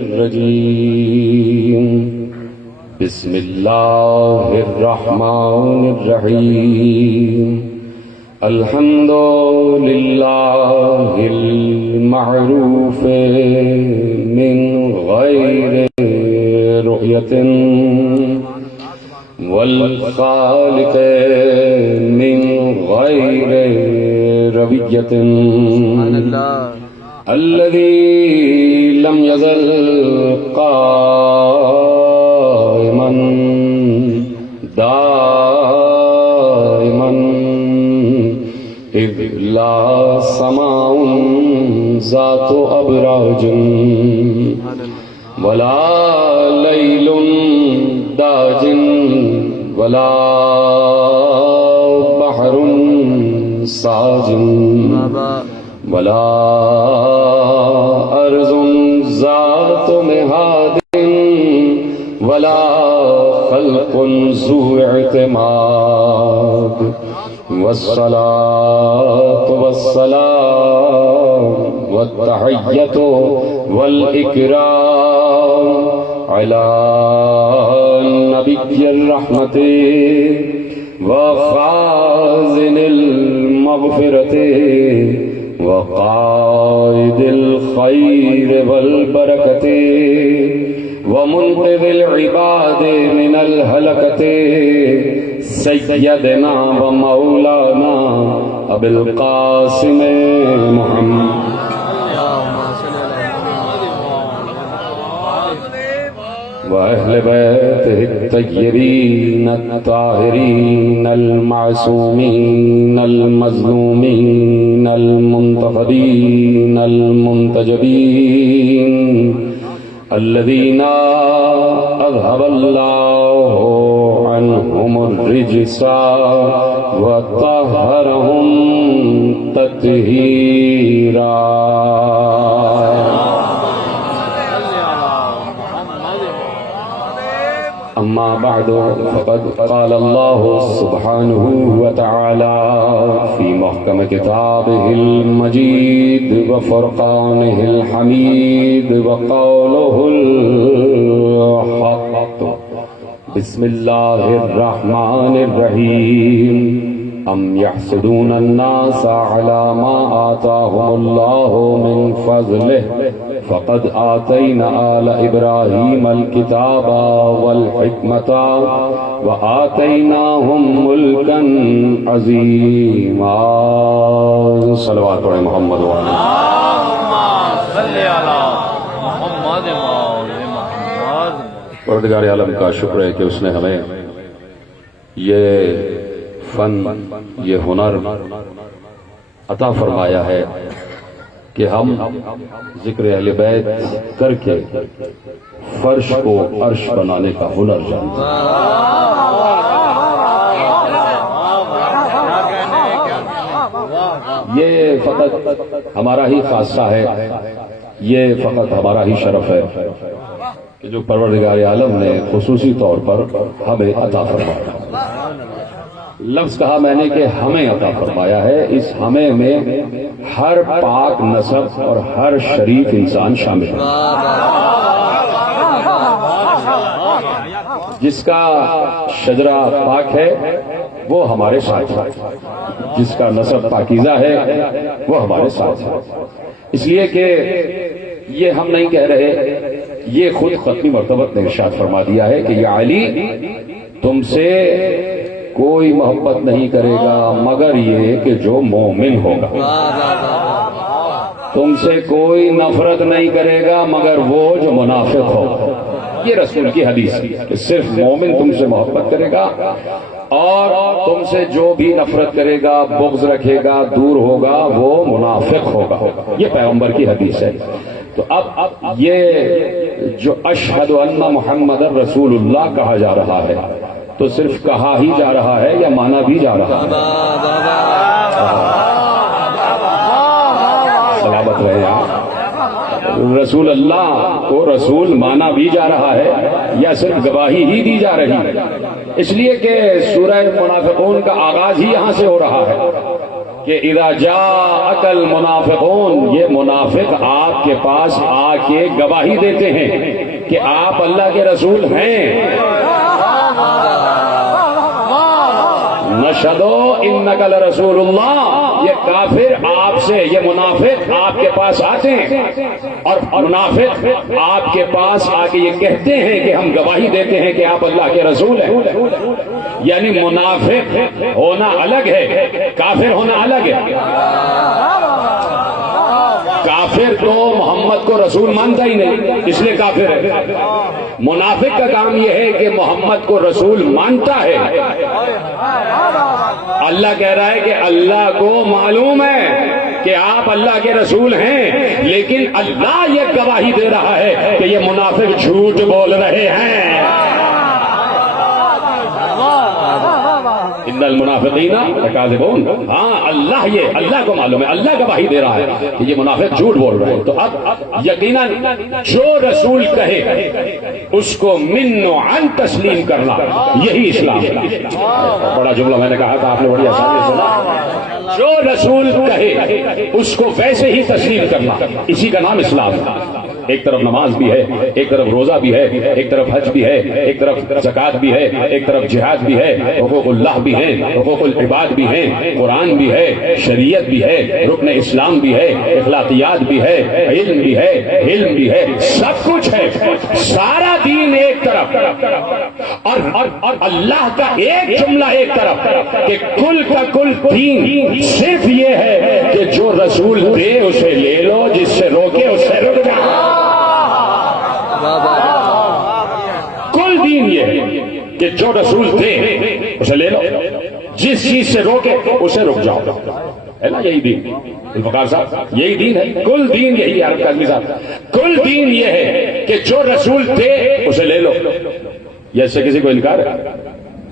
الرجيم بسم الله الرحمن الرحيم الحمد لله المعروف من غير رؤية والخالق من غير ربية الذي لم يزل قائما دائما إذ لا سماء ذات أبراج ولا ليل داج ولا بحر ساج ولا أرض ذات مهاد ولا خلق ذو اعتماد والصلاة والسلام والتحية والإكرام على نبي الرحمة وخازن المغفرة وقائد الخير والبركة ومنقذ العباد من الهلكة سيدنا ومولانا أبي القاسم محمد وأهل بيته الطيبين الطاهرين المعصومين المظلومين المنتخبين المنتجبين الذين أذهب الله عنهم الرجس وطهرهم تطهيرا. أما بعد فقد قال الله سبحانه وتعالى في محكم كتابه المجيد وفرقانه الحميد وقوله الحق بسم الله الرحمن الرحيم أم يحسدون الناس على ما آتاهم الله من فضله فقد آتينا آل إبراهيم الكتاب والحكمة وآتيناهم ملكا عظيما. صلوات علی محمد اللهم صل على محمد وآل محمد. پروردگار عالم کا شکر ہے کہ اس نے ہمیں یہ فن، یہ ہنر عطا فرمایا ہے کہ ہم ذکر اہل بیت کر کے فرش کو عرش بنانے کا ہنر جانتے ہیں. یہ فقط ہمارا ہی خاصہ ہے، یہ فقط ہمارا ہی شرف ہے کہ جو پروردگار عالم نے خصوصی طور پر ہمیں عطا فرمایا. لفظ کہا میں نے کہ ہمیں عطا فرمایا ہے. اس ہمیں میں ہر پاک نسب اور ہر شریف انسان شامل ہے. جس کا شجرہ پاک ہے وہ ہمارے ساتھ ہے، جس کا نسب پاکیزہ ہے وہ ہمارے ساتھ ہے. اس لیے کہ یہ ہم نہیں کہہ رہے، یہ خود ختمی مرتبت نے ارشاد فرما دیا ہے کہ یا علی تم سے کوئی محبت نہیں کرے گا مگر یہ کہ جو مومن ہوگا. تم سے کوئی نفرت نہیں کرے گا مگر وہ جو منافق ہو. یہ رسول کی حدیث ہے کہ صرف مومن تم سے محبت کرے گا، اور تم سے جو بھی نفرت کرے گا، بغض رکھے گا، دور ہوگا، وہ منافق ہوگا. یہ پیغمبر کی حدیث ہے. تو اب یہ جو اشہد ان محمد رسول اللہ کہا جا رہا ہے تو صرف کہا ہی جا رہا ہے یا مانا بھی جا رہا ہے؟ سلامت رہے آپ. رسول اللہ کو رسول مانا بھی جا رہا ہے یا صرف گواہی ہی دی جا رہی ہے؟ اس لیے کہ سورہ منافقون کا آغاز ہی یہاں سے ہو رہا ہے. کہ اذا جاءک المنافقون، یہ منافق آپ کے پاس آ کے گواہی دیتے ہیں کہ آپ اللہ کے رسول ہیں. نشہدو انک لرسول اللہ، یہ کافر آپ سے، یہ منافق آپ کے پاس آتے ہیں اور منافق آپ کے پاس آ کے یہ کہتے ہیں کہ ہم گواہی دیتے ہیں کہ آپ اللہ کے رسول ہیں. یعنی منافق ہونا الگ ہے، کافر ہونا الگ ہے. کافر تو محمد کو رسول مانتا ہی نہیں، اس لیے کافر ہے. منافق کا کام یہ ہے کہ محمد کو رسول مانتا ہے. اللہ کہہ رہا ہے کہ اللہ کو معلوم ہے کہ آپ اللہ کے رسول ہیں، لیکن اللہ یہ گواہی دے رہا ہے کہ یہ منافق جھوٹ بول رہے ہیں. ان المنافقین لکاذبون. ہاں اللہ کو معلوم ہے، اللہ گواہی دے رہا ہے کہ یہ منافق جھوٹ بول رہے ہیں. تو اب یقیناً جو رسول کہے اس کو من و عن تسلیم کرنا، یہی اسلام ہے. بڑا جملہ میں نے کہا تھا، آپ نے بڑی آسانی سے سنا. جو رسول کہے اس کو ویسے ہی تسلیم کرنا، اسی کا نام اسلام ہے. ایک طرف نماز بھی ہے، ایک طرف روزہ بھی ہے، ایک طرف حج بھی ہے، ایک طرف زکوٰۃ بھی ہے، ایک طرف جہاد بھی ہے، حقوق اللہ بھی ہے، حقوق العباد بھی ہیں، قرآن بھی ہے، شریعت بھی ہے، رکن اسلام بھی ہے، اخلاقیات بھی ہے، علم بھی ہے، علم بھی ہے، سب کچھ ہے. سارا دین ایک طرف اور اللہ کا ایک جملہ ایک طرف، کہ کل کا کل دین صرف یہ ہے کہ جو رسول دے اسے لے لو، جس سے روکے اس سے رک جاؤ. کل دین یہ ہے کہ جو رسول دے اسے لے لو، جس چیز سے روکے اسے رک جاؤ. ہے نا یہی دین الفقار صاحب؟ یہی دین ہے. کل دین یہی ہے عرب کا آدمی صاحب. کل دین یہ ہے کہ جو رسول دے اسے لے لو. یہ اس سے کسی کو انکار ہے؟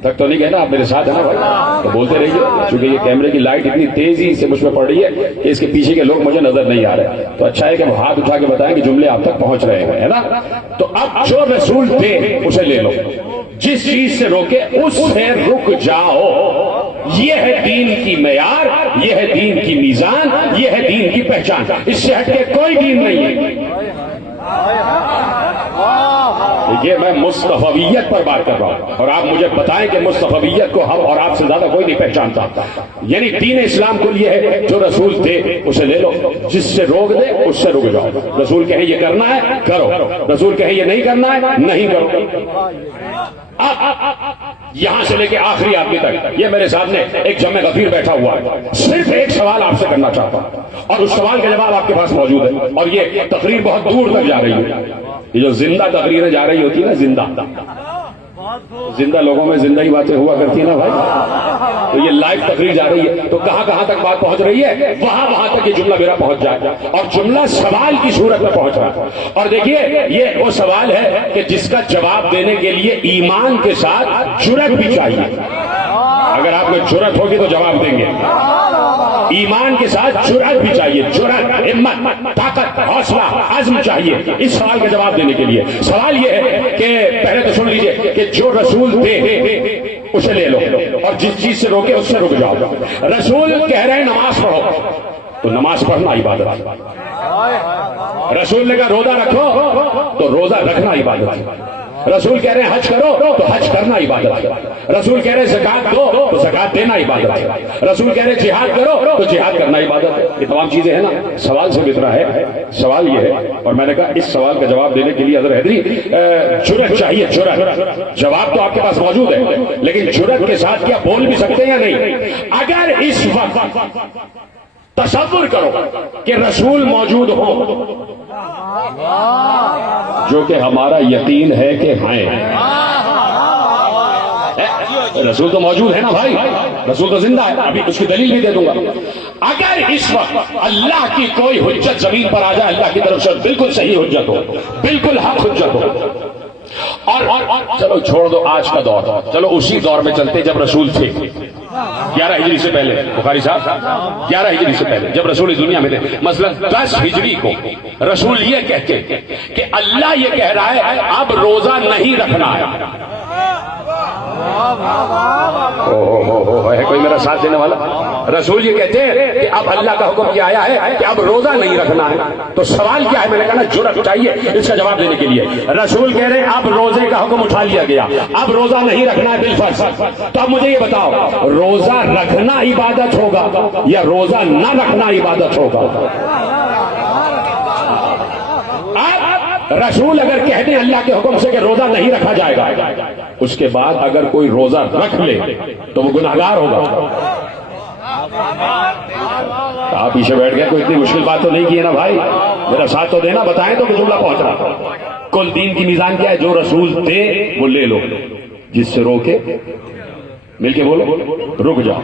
تک تو نہیں کہنا. آپ میرے ساتھ ہیں نا بھائی، تو بولتے رہیے. چونکہ یہ کیمرے کی لائٹ اتنی تیزی سے مجھ پہ پڑ رہی ہے کہ اس کے پیچھے کے لوگ مجھے نظر نہیں آ رہے. تو اچھا ہے کہ وہ ہاتھ اٹھا کے بتائیں کہ جملے آپ تک پہنچ رہے ہیں، ہے نا. تو اب جو رسول دے اسے لے لو، جس چیز سے روکے اس سے رک جاؤ. یہ ہے دین کی معیار، یہ ہے دین کی میزان، یہ ہے دین کی پہچان. اس سے ہٹ کے کوئی دین نہیں ہے. دیکھیے میں مصطفیت پر بات کر رہا ہوں، اور آپ مجھے بتائیں کہ مصطفیت کو ہم اور آپ سے زیادہ کوئی نہیں پہچانتا. یعنی دین اسلام کو یہ ہے جو رسول دے اسے لے لو، جس سے روک دے اس سے رک جاؤ. رسول کہیں یہ کرنا ہے کرو، رسول کہیں یہ نہیں کرنا ہے نہیں کرو. یہاں سے لے کے آخری آدمی تک یہ میرے سامنے ایک جمع غفیر بیٹھا ہوا ہے. صرف ایک سوال آپ سے کرنا چاہتا ہوں اور اس سوال کا جواب آپ کے پاس موجود ہے. اور یہ تقریر بہت دور تک جا رہی ہے. یہ جو زندہ تقریریں جا رہی ہوتی ہے نا، زندہ لوگوں میں زندہ ہی باتیں ہوا کرتی ہیں نا بھائی. تو یہ لائیو تقریر جا رہی ہے تو کہاں کہاں تک بات پہنچ رہی ہے، وہاں تک یہ جملہ میرا پہنچ جائے، اور جملہ سوال کی صورت میں پہنچ رہا ہے. اور دیکھیے یہ وہ سوال ہے کہ جس کا جواب دینے کے لیے ایمان کے ساتھ جرأت بھی چاہیے. اگر آپ کو جرأت ہوگی تو جواب دیں گے. ایمان کے ساتھ جرأت بھی چاہیے، جرأت، ہمت، طاقت، حوصلہ، عزم چاہیے اس سوال کا جواب دینے کے لیے. سوال یہ ہے کہ پہلے تو سن لیجئے کہ جو رسول دے اسے لے لو، اور جس چیز سے روکے اس سے رک جاؤ. رسول کہہ رہے ہیں نماز پڑھو تو نماز پڑھنا عبادت ہے. رسول نے کہا روزہ رکھو تو روزہ رکھنا عبادت ہے. رسول کہہ رہے ہیں حج کرو تو حج کرنا عبادت ہے. رسول کہہ رہے ہیں زکات دو تو زکات دینا عبادت ہے. رسول کہہ رہے ہیں جہاد کرو تو جہاد کرنا عبادت ہے. یہ تمام چیزیں ہیں نا. سوال سے بترا ہے. سوال یہ ہے، اور میں نے کہا اس سوال کا جواب دینے کے لیے حضرت حیدری جرأت چاہیے. جرأت، جواب تو آپ کے پاس موجود ہے لیکن جرأت کے ساتھ کیا بول بھی سکتے ہیں یا نہیں؟ اگر اس وقت تصور کرو کہ رسول موجود ہو، جو کہ ہمارا یقین ہے کہ ہیں. رسول تو موجود ہے نا بھائی، رسول تو زندہ ہے. ابھی اس کی دلیل بھی دے دوں گا. اگر اس وقت اللہ کی کوئی حجت زمین پر آ جائے، اللہ کی طرف سے بالکل صحیح حجت ہو، بالکل حق حجت ہو، اور چلو چھوڑ دو آج کا دور، چلو اسی دور میں چلتے جب رسول تھے 11 ہجری سے پہلے. بخاری صاحب 11 ہجری سے پہلے جب رسول اس دنیا میں تھے، مثلا 10 ہجری کو رسول یہ کہتے کہ اللہ یہ کہہ رہا ہے اب روزہ نہیں رکھنا ہے. ہے کوئی میرا ساتھ دینے والا؟ رسول یہ کہتے ہیں کہ اب اللہ کا حکم یہ آیا ہے کہ اب روزہ نہیں رکھنا ہے. تو سوال کیا ہے؟ میں نے کہا نا جرأت چاہیے اس کا جواب دینے کے لیے. رسول کہہ رہے ہیں اب روزے کا حکم اٹھا لیا گیا, اب روزہ نہیں رکھنا ہے بالفرض. تو اب مجھے یہ بتاؤ, روزہ رکھنا عبادت ہوگا یا روزہ نہ رکھنا عبادت ہوگا؟ رسول اگر کہہ دیں اللہ کے حکم سے کہ روزہ نہیں رکھا جائے گا, اس کے بعد اگر کوئی روزہ رکھ لے تو وہ گناہگار ہوگا. آپ پیچھے بیٹھ گئے, کوئی اتنی مشکل بات تو نہیں کی ہے نا بھائی, میرا ساتھ تو دینا, بتائیں تو کہ جملہ پہنچ رہا. کل دین کی میزان کیا ہے؟ جو رسول دے وہ لے لو, جس سے روکے مل کے بولو رک جاؤ.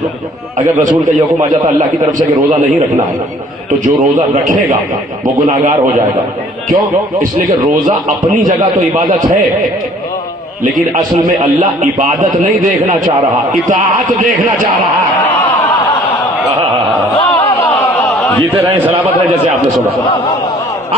اگر رسول کا یہ حکم آ جاتا اللہ کی طرف سے کہ روزہ نہیں رکھنا ہے, تو جو روزہ رکھے گا وہ گناہگار ہو جائے گا. کیوں؟ اس لیے کہ روزہ اپنی جگہ تو عبادت ہے, لیکن اصل میں اللہ عبادت نہیں دیکھنا چاہ رہا, اطاعت دیکھنا چاہ رہا ہے. جیتے رہیں سلامت رہیں, جیسے آپ نے سنا.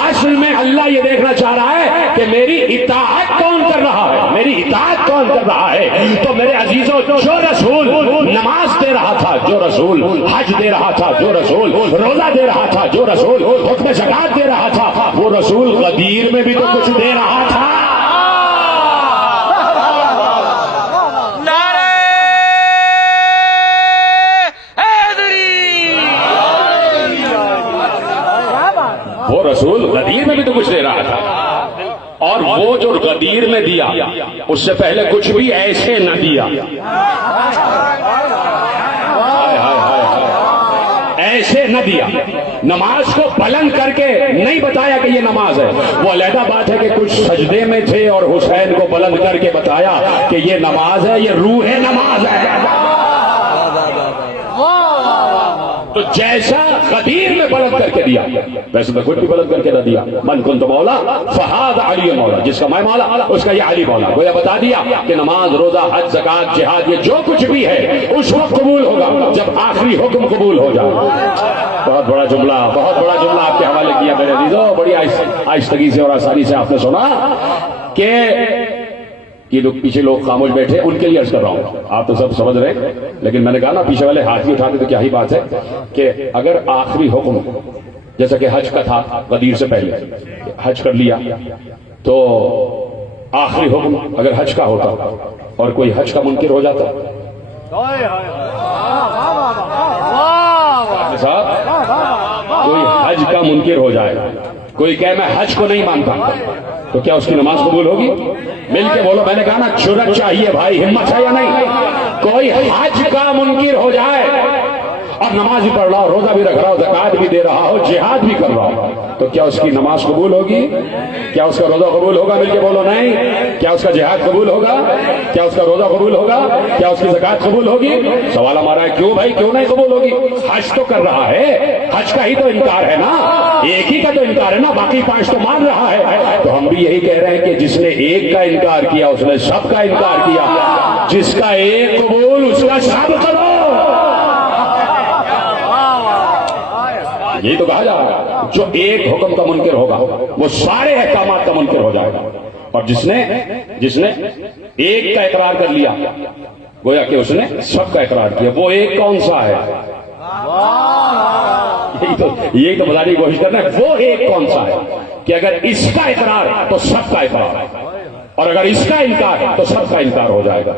اصل میں اللہ یہ دیکھنا چاہ رہا ہے کہ میری اطاعت کون کر رہا ہے, میری اطاعت کون کر رہا ہے. تو میرے عزیزوں, جو رسول نماز دے رہا تھا, جو رسول حج دے رہا تھا, جو رسول روزہ دے رہا تھا, جو رسول حکم زکات دے رہا تھا, وہ رسول غدیر میں بھی تو کچھ دے رہا تھا. وہ رسول غدیر میں بھی تو کچھ دے رہا تھا, اور وہ جو غدیر میں دیا اس سے پہلے کچھ بھی ایسے نہ دیا. ایسے نہ دیا. نماز کو بلند کر کے نہیں بتایا کہ یہ نماز ہے. وہ علیحدہ بات ہے کہ کچھ سجدے میں تھے اور حسین کو بلند کر کے بتایا کہ یہ نماز ہے, یہ روح نماز ہے. تو جیسا غدیر میں بلند کر کے دیا ویسے میں خود بھی بلند کر کے نہ دیا. من کنت مولا فہذا علی مولا, جس کا میں مولا اس کا یہ علی مولا. گویا بتا دیا کہ نماز, روزہ, حج, زکات, جہاد, یہ جو کچھ بھی ہے اس وقت قبول ہوگا جب آخری حکم قبول ہو جائے. بہت بڑا جملہ, بہت بڑا جملہ آپ کے حوالے کیا میرے عزیزوں. بڑی آہستگی سے اور آسانی سے آپ نے سنا کہ یہ لوگ پیچھے لوگ خاموش بیٹھے, ان کے لیے عرض کر رہا ہوں. آپ تو سب سمجھ رہے ہیں, لیکن میں نے کہا نا پیچھے والے ہاتھ ہی اٹھاتے تو کیا ہی بات ہے کہ اگر آخری حکم جیسا کہ حج کا تھا غدیر سے پہلے, حج کر لیا, تو آخری حکم اگر حج کا ہوتا اور کوئی حج کا منکر ہو جاتا, کوئی حج کا منکر ہو جائے, کوئی کہے میں حج کو نہیں مانتا, تو کیا اس کی نماز قبول ہوگی؟ مل کے بولو. میں نے کہا نا جرأت چاہیے بھائی, ہمت ہے یا نہیں؟ کوئی حج کا منکر ہو جائے اور نماز بھی پڑھ رہا ہو, روزہ بھی رکھ رہا ہو, زکات بھی دے رہا ہو, جہاد بھی کر رہا ہو, تو کیا اس کی نماز قبول ہوگی؟ کیا اس کا روزہ قبول ہوگا؟ مل کے بولو نہیں. کیا اس کا جہاد قبول ہوگا؟ کیا اس کا روزہ قبول ہوگا؟ کیا اس کی زکات قبول ہوگی؟ سوال ہمارا ہے کیوں بھائی, کیوں نہیں قبول ہوگی؟ حج تو کر رہا ہے, حج کا ہی تو انکار ہے نا, ایک ہی کا تو انکار ہے نا, باقی 5 تو مان رہا ہے. تو ہم بھی یہی کہہ رہے ہیں کہ جس نے ایک کا انکار کیا اس نے سب کا انکار کیا. جس کا ایک قبول اس کا سب کرو, یہی تو کہا جا رہا ہے. جو ایک حکم کا منکر ہوگا وہ سارے احکامات کا منکر ہو جائے گا, اور جس نے ایک کا اقرار کر لیا گویا کہ اس نے سب کا اقرار کیا. وہ ایک کون سا ہے؟ یہی تو بتانے کی کوشش کرنا ہے, وہ ایک کون سا ہے کہ اگر اس کا اقرار تو سب کا اقرار, اور اگر اس کا انکار تو سب کا انکار ہو جائے گا.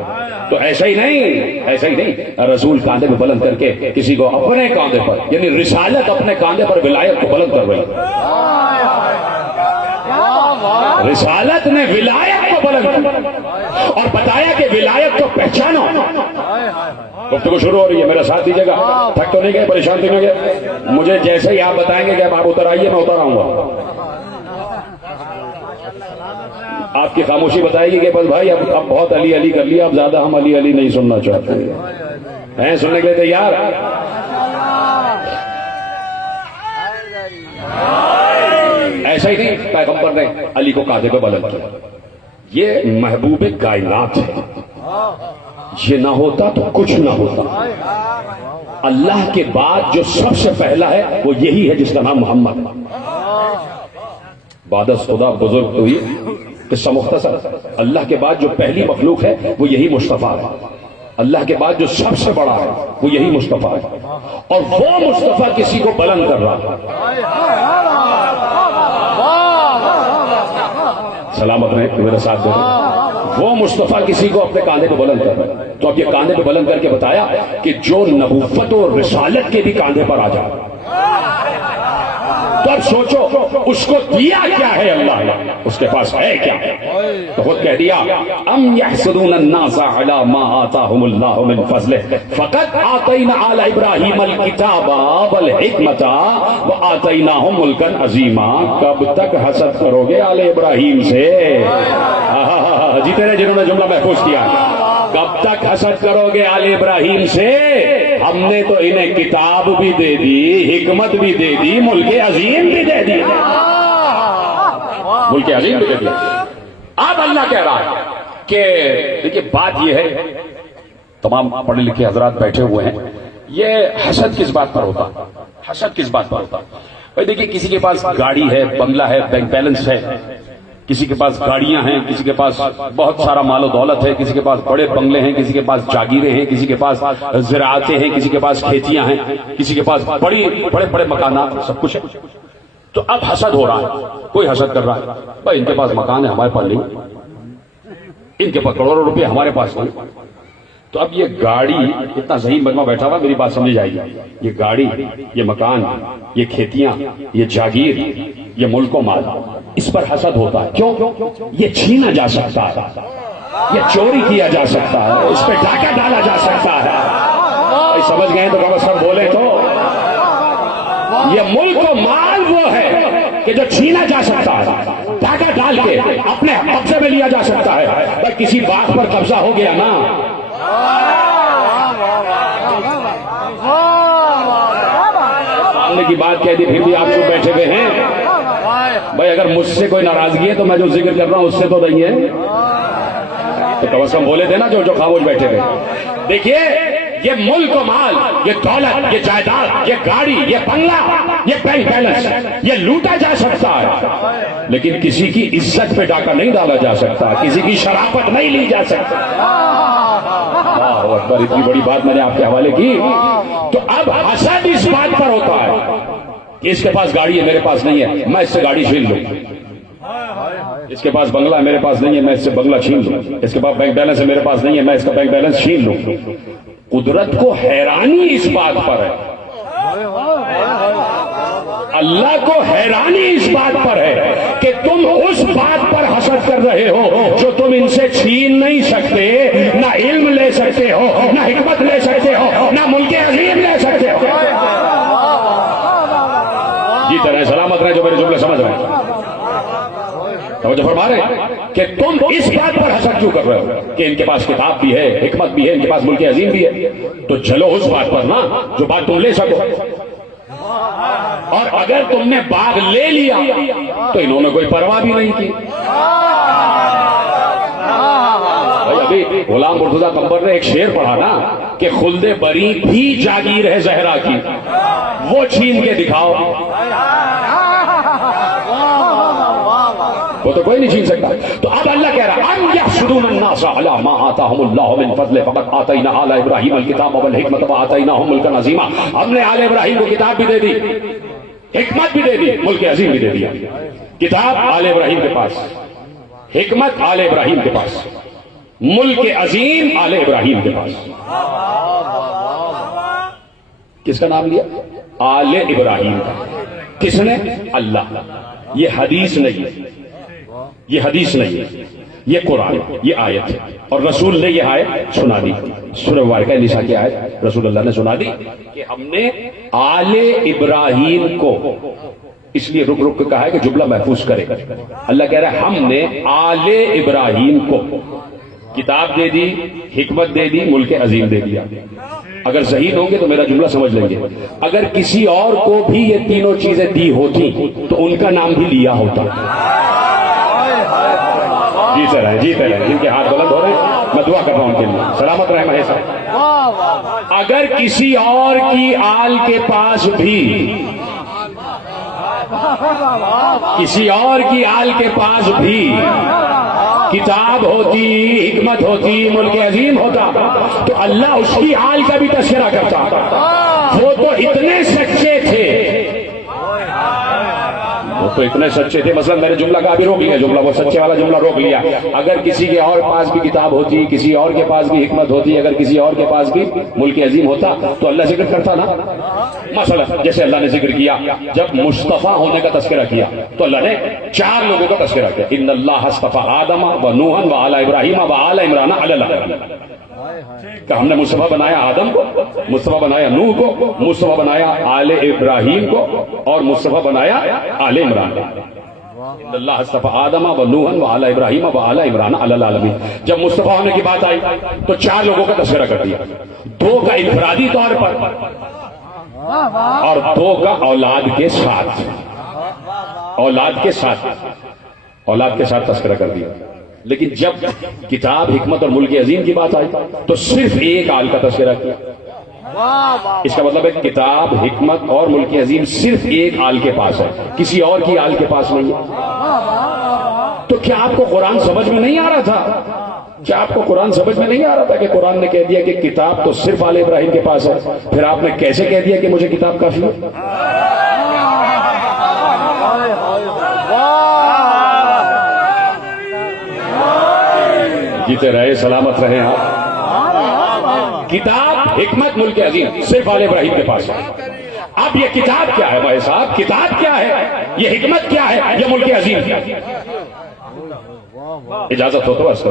تو ایسا ہی نہیں, ایسا ہی نہیں. رسول کاندھے پہ بلند کر کے کسی کو اپنے کاندھے پر, یعنی رسالت اپنے کاندھے پر ولایت کو بلند کر رہی. رسالت نے ولایت کو بلند کیا اور بتایا کہ ولایت کو پہچانو. گفتگو شروع ہو رہی ہے, میرا ساتھ دیجیے گا. تھک تو نہیں گئے, پریشان تو نہیں گئے؟ مجھے جیسے ہی آپ بتائیں گے کہ اب آپ اتر آئیے, میں اتر آؤں گا. آپ کی خاموشی بتائے گی کہ بس بھائی اب بہت علی علی کر لیا, اب زیادہ ہم علی علی نہیں سننا چاہتے ہیں. سننے کے لیے تیار؟ ایسا ہی نہیں, پیغمبر نے علی کو کاندھے پہ بلند کیا. یہ محبوب کائنات ہے, یہ نہ ہوتا تو کچھ نہ ہوتا. اللہ کے بعد جو سب سے پہلا ہے وہ یہی ہے جس کا نام محمد. بعد از خدا بزرگ ہوئی, قصہ مختصر, اللہ کے بعد جو پہلی مخلوق ہے وہ یہی مصطفیٰ ہے، اللہ کے بعد جو سب سے بڑا ہے وہ یہی مصطفیٰ ہے، اور وہ مصطفیٰ کسی کو بلند کر رہا ہے۔ سلامت رہے میرے ساتھ دیں، وہ مصطفیٰ کسی کو اپنے کاندھے پہ بلند کر رہا ہے۔ تو اب یہ کاندھے پہ بلند کر کے بتایا کہ جو نبوت اور رسالت کے بھی کاندھے پر آ جائے، تو اب سوچو اس کو دیا کیا ہے اللہ نے، اس کے پاس ہے کیا؟ تو خود کہہ دیا ام یحسدون الناس علی ما آتاہم اللہ من فضلہ فقد آتینا آل ابراہیم الکتاب والحکمت وآتیناہم ملکا عظیما۔ کب تک حسد کرو گے آل ابراہیم سے؟ جیتے رہے جنہوں نے جملہ محفوظ کیا، کب تک حسد کرو گے آل ابراہیم سے؟ ہم نے تو انہیں کتاب بھی دے دی، حکمت بھی دے دی، ملک عظیم بھی دے دی، ملک عظیم بھی دے دیا۔ اب اللہ کہہ رہا ہے کہ دیکھیے بات یہ ہے، تمام پڑھے لکھے حضرات بیٹھے ہوئے ہیں، یہ حسد کس بات پر ہوتا؟ حسد کس بات پر ہوتا؟ بھائی دیکھیے کسی کے پاس گاڑی ہے، بنگلہ ہے، بینک بیلنس ہے، کسی کے پاس گاڑیاں ہیں، کسی کے پاس بہت سارا مال و دولت ہے، کسی کے پاس بڑے بنگلے ہیں، کسی کے پاس جاگیریں ہیں، کسی کے پاس زراعتیں ہیں، کسی کے پاس کھیتیاں ہیں، کسی کے پاس بڑے بڑے مکانات، سب کچھ ہے۔ تو اب حسد ہو رہا ہے، کوئی حسد کر رہا ہے، بھائی ان کے پاس مکان ہے ہمارے پاس نہیں، ان کے پاس کروڑوں روپے ہمارے پاس نہیں۔ تو اب یہ گاڑی اتنا ذہین مجمع بیٹھا ہوا، میری بات سمجھ جائے گی، یہ گاڑی، یہ مکان، یہ کھیتیاں، یہ جاگیر، یہ ملک و مال، اس پر حسد ہوتا ہے۔ کیوں؟ یہ چھینا جا سکتا ہے، یہ چوری کیا جا سکتا ہے، اس پہ ڈاکہ ڈالا جا سکتا ہے۔ سمجھ گئے تو کم از کم بولے تو یہ ملک و مال وہ ہے کہ جو چھینا جا سکتا ہے، ڈاکہ ڈال کے اپنے قبضے میں لیا جا سکتا ہے۔ بھائی کسی بات پر قبضہ ہو گیا نا، کی بات کہہ دی پھر بھی آپ چپ بیٹھے ہوئے ہیں۔ بھائی اگر مجھ سے کوئی ناراضگی ہے تو میں جو ذکر کر رہا ہوں اس سے تو نہیں ہے، تو کم از کم بولے تھے نا جو خاموش بیٹھے تھے۔ دیکھیے یہ ملک و مال، یہ دولت، یہ جائیداد، یہ گاڑی، یہ بنگلہ، یہ بینک بیلنس، یہ لوٹا جا سکتا ہے، لیکن کسی کی عزت پہ ڈاکہ نہیں ڈالا جا سکتا، کسی کی شرافت نہیں لی جا سکتا۔ اللہ اکبر، اتنی بڑی بات میں نے آپ کے حوالے کی۔ تو اب حسد اس بات پر ہوتا ہے کہ اس کے پاس گاڑی ہے میرے پاس نہیں ہے، میں اس سے گاڑی چھین لوں، اس کے پاس بنگلہ ہے میرے پاس نہیں ہے، میں اس سے بنگلہ چھین لوں، اس کے پاس بینک بیلنس ہے میرے پاس نہیں ہے، میں اس کا بینک بیلنس چھین لوں۔ قدرت کو حیرانی اس بات پر ہے، اللہ کو حیرانی اس بات پر ہے کہ تم اس بات پر حسد کر رہے ہو جو تم ان سے چھین نہیں سکتے، نہ علم لے سکتے ہو، نہ حکمت لے سکتے ہو، نہ ملک عظیم لے سکتے ہو۔ جی طرح سلامت رہے جو میرے جملے سمجھ رہے ہیں، توجہ فرما رہے ہیں کہ تم اس بات پر حسد کیوں کر رہے ہو کہ ان کے پاس کتاب بھی ہے، حکمت بھی ہے، ان کے پاس ملک عظیم بھی ہے، تو چلو اس بات پر نا جو بات تم لے سکو۔ اور اگر تم نے باغ لے لیا تو انہوں نے کوئی پرواہ بھی نہیں کی۔ ابھی غلام مرتضیٰ قمبر نے ایک شعر پڑھا نا کہ خلد بری بھی جاگیر ہے زہرا کی، وہ چھین کے دکھاؤ، وہ تو کوئی نہیں چھین سکتا۔ تو اب اللہ کہہ رہا ہے ام یحسدون الناس علی ما آتاہم اللہ من فضلہ فقد آتینا آل ابراہیم الکتاب والحکمت وآتیناہم ملکا عظیما۔ ہم نے آل ابراہیم کو کتاب بھی دے دی، حکمت بھی دے دی، ملک عظیم بھی دے دیا۔ کتاب آل ابراہیم کے پاس، حکمت آل ابراہیم کے پاس، ملک عظیم آل ابراہیم کے پاس۔ کس کا نام لیا؟ آل ابراہیم کا۔ کس نے؟ اللہ۔ یہ حدیث نہیں ہے، یہ حدیث نہیں ہے، یہ قرآن، یہ آیت ہے، اور رسول نے یہ آیت سنا دی۔ سورہ مبارکہ نساء کی آیت رسول اللہ نے سنا دی کہ ہم نے آل ابراہیم کو، اس لیے رک رک کے کہا ہے کہ جملہ محفوظ کرے۔ اللہ کہہ رہا ہے ہم نے آل ابراہیم کو کتاب دے دی، حکمت دے دی، ملک عظیم دے دیا۔ اگر صحیح ہوں گے تو میرا جملہ سمجھ لیں گے، اگر کسی اور کو بھی یہ تینوں چیزیں دی ہوتی تو ان کا نام بھی لیا ہوتا۔ جیتے رہے جیتے رہے، جن کے ہاتھ بلند ہو رہے ہیں میں دعا کر رہا ہوں ان کے لیے، سلامت رہے مہیش صاحب۔ اگر کسی اور کی آل کے پاس بھی، کسی اور کی آل کے پاس بھی کتاب ہوتی، حکمت ہوتی، ملک عظیم ہوتا تو اللہ اس کی حال کا بھی تذکرہ کرتا. وہ تو اتنے سچے تھے، وہ تو اتنے سچے تھے. مثلا میرے جملہ کا ابھی روک لیا جملہ، وہ سچے والا جملہ روک لیا. اگر کسی کے اور پاس بھی کتاب ہوتی، کسی اور کے پاس بھی حکمت ہوتی، اگر کسی اور کے پاس بھی ملک عظیم ہوتا تو اللہ ذکر کرتا نا. مثلا جیسے اللہ نے ذکر کیا جب مصطفیٰ ہونے کا تذکرہ کیا تو اللہ نے 4 لوگوں کا تذکرہ کیا. ان اللہ اصطفیٰ آدم و نوحا و آل ابراہیم و آل عمران علی العالمین. کہ ہم نے مصطفیٰ بنایا آدم کو، مصطفیٰ بنایا نوح کو، مصطفیٰ بنایا آل ابراہیم کو، اور مصطفیٰ بنایا آل عمران. اللہ اصطفیٰ آدم و نوحا و آل ابراہیم و آل عمران علی العالمین. جب مصطفیٰ ہونے کی بات آئی تو 4 لوگوں کا تذکرہ کر دیا. 2 کا انفرادی طور پر اور 2 کا اولاد کے ساتھ، اولاد کے ساتھ، اولاد کے ساتھ تذکرہ کر دیا. لیکن جب کتاب، حکمت اور ملک عظیم کی بات آئی تو صرف ایک آل کا تذکرہ کیا. اس کا مطلب ہے کتاب، حکمت اور ملک عظیم صرف ایک آل کے پاس ہے، کسی اور کی آل کے پاس نہیں ہے. تو کیا آپ کو قرآن سمجھ میں نہیں آ رہا تھا؟ کیا آپ کو قرآن سمجھ میں نہیں آ رہا تھا کہ قرآن نے کہہ دیا کہ کتاب تو صرف آل ابراہیم کے پاس ہے، پھر آپ نے کیسے کہہ دیا کہ مجھے کتاب کافی ہے؟ جیتے رہے، سلامت رہے آپ. کتاب، حکمت، ملک عظیم صرف آل ابراہیم کے پاس ہے. اب یہ کتاب کیا ہے بھائی صاحب؟ کتاب کیا ہے؟ یہ حکمت کیا ہے؟ یہ ملک عظیم کیا ہے؟ اجازت ہو تو بس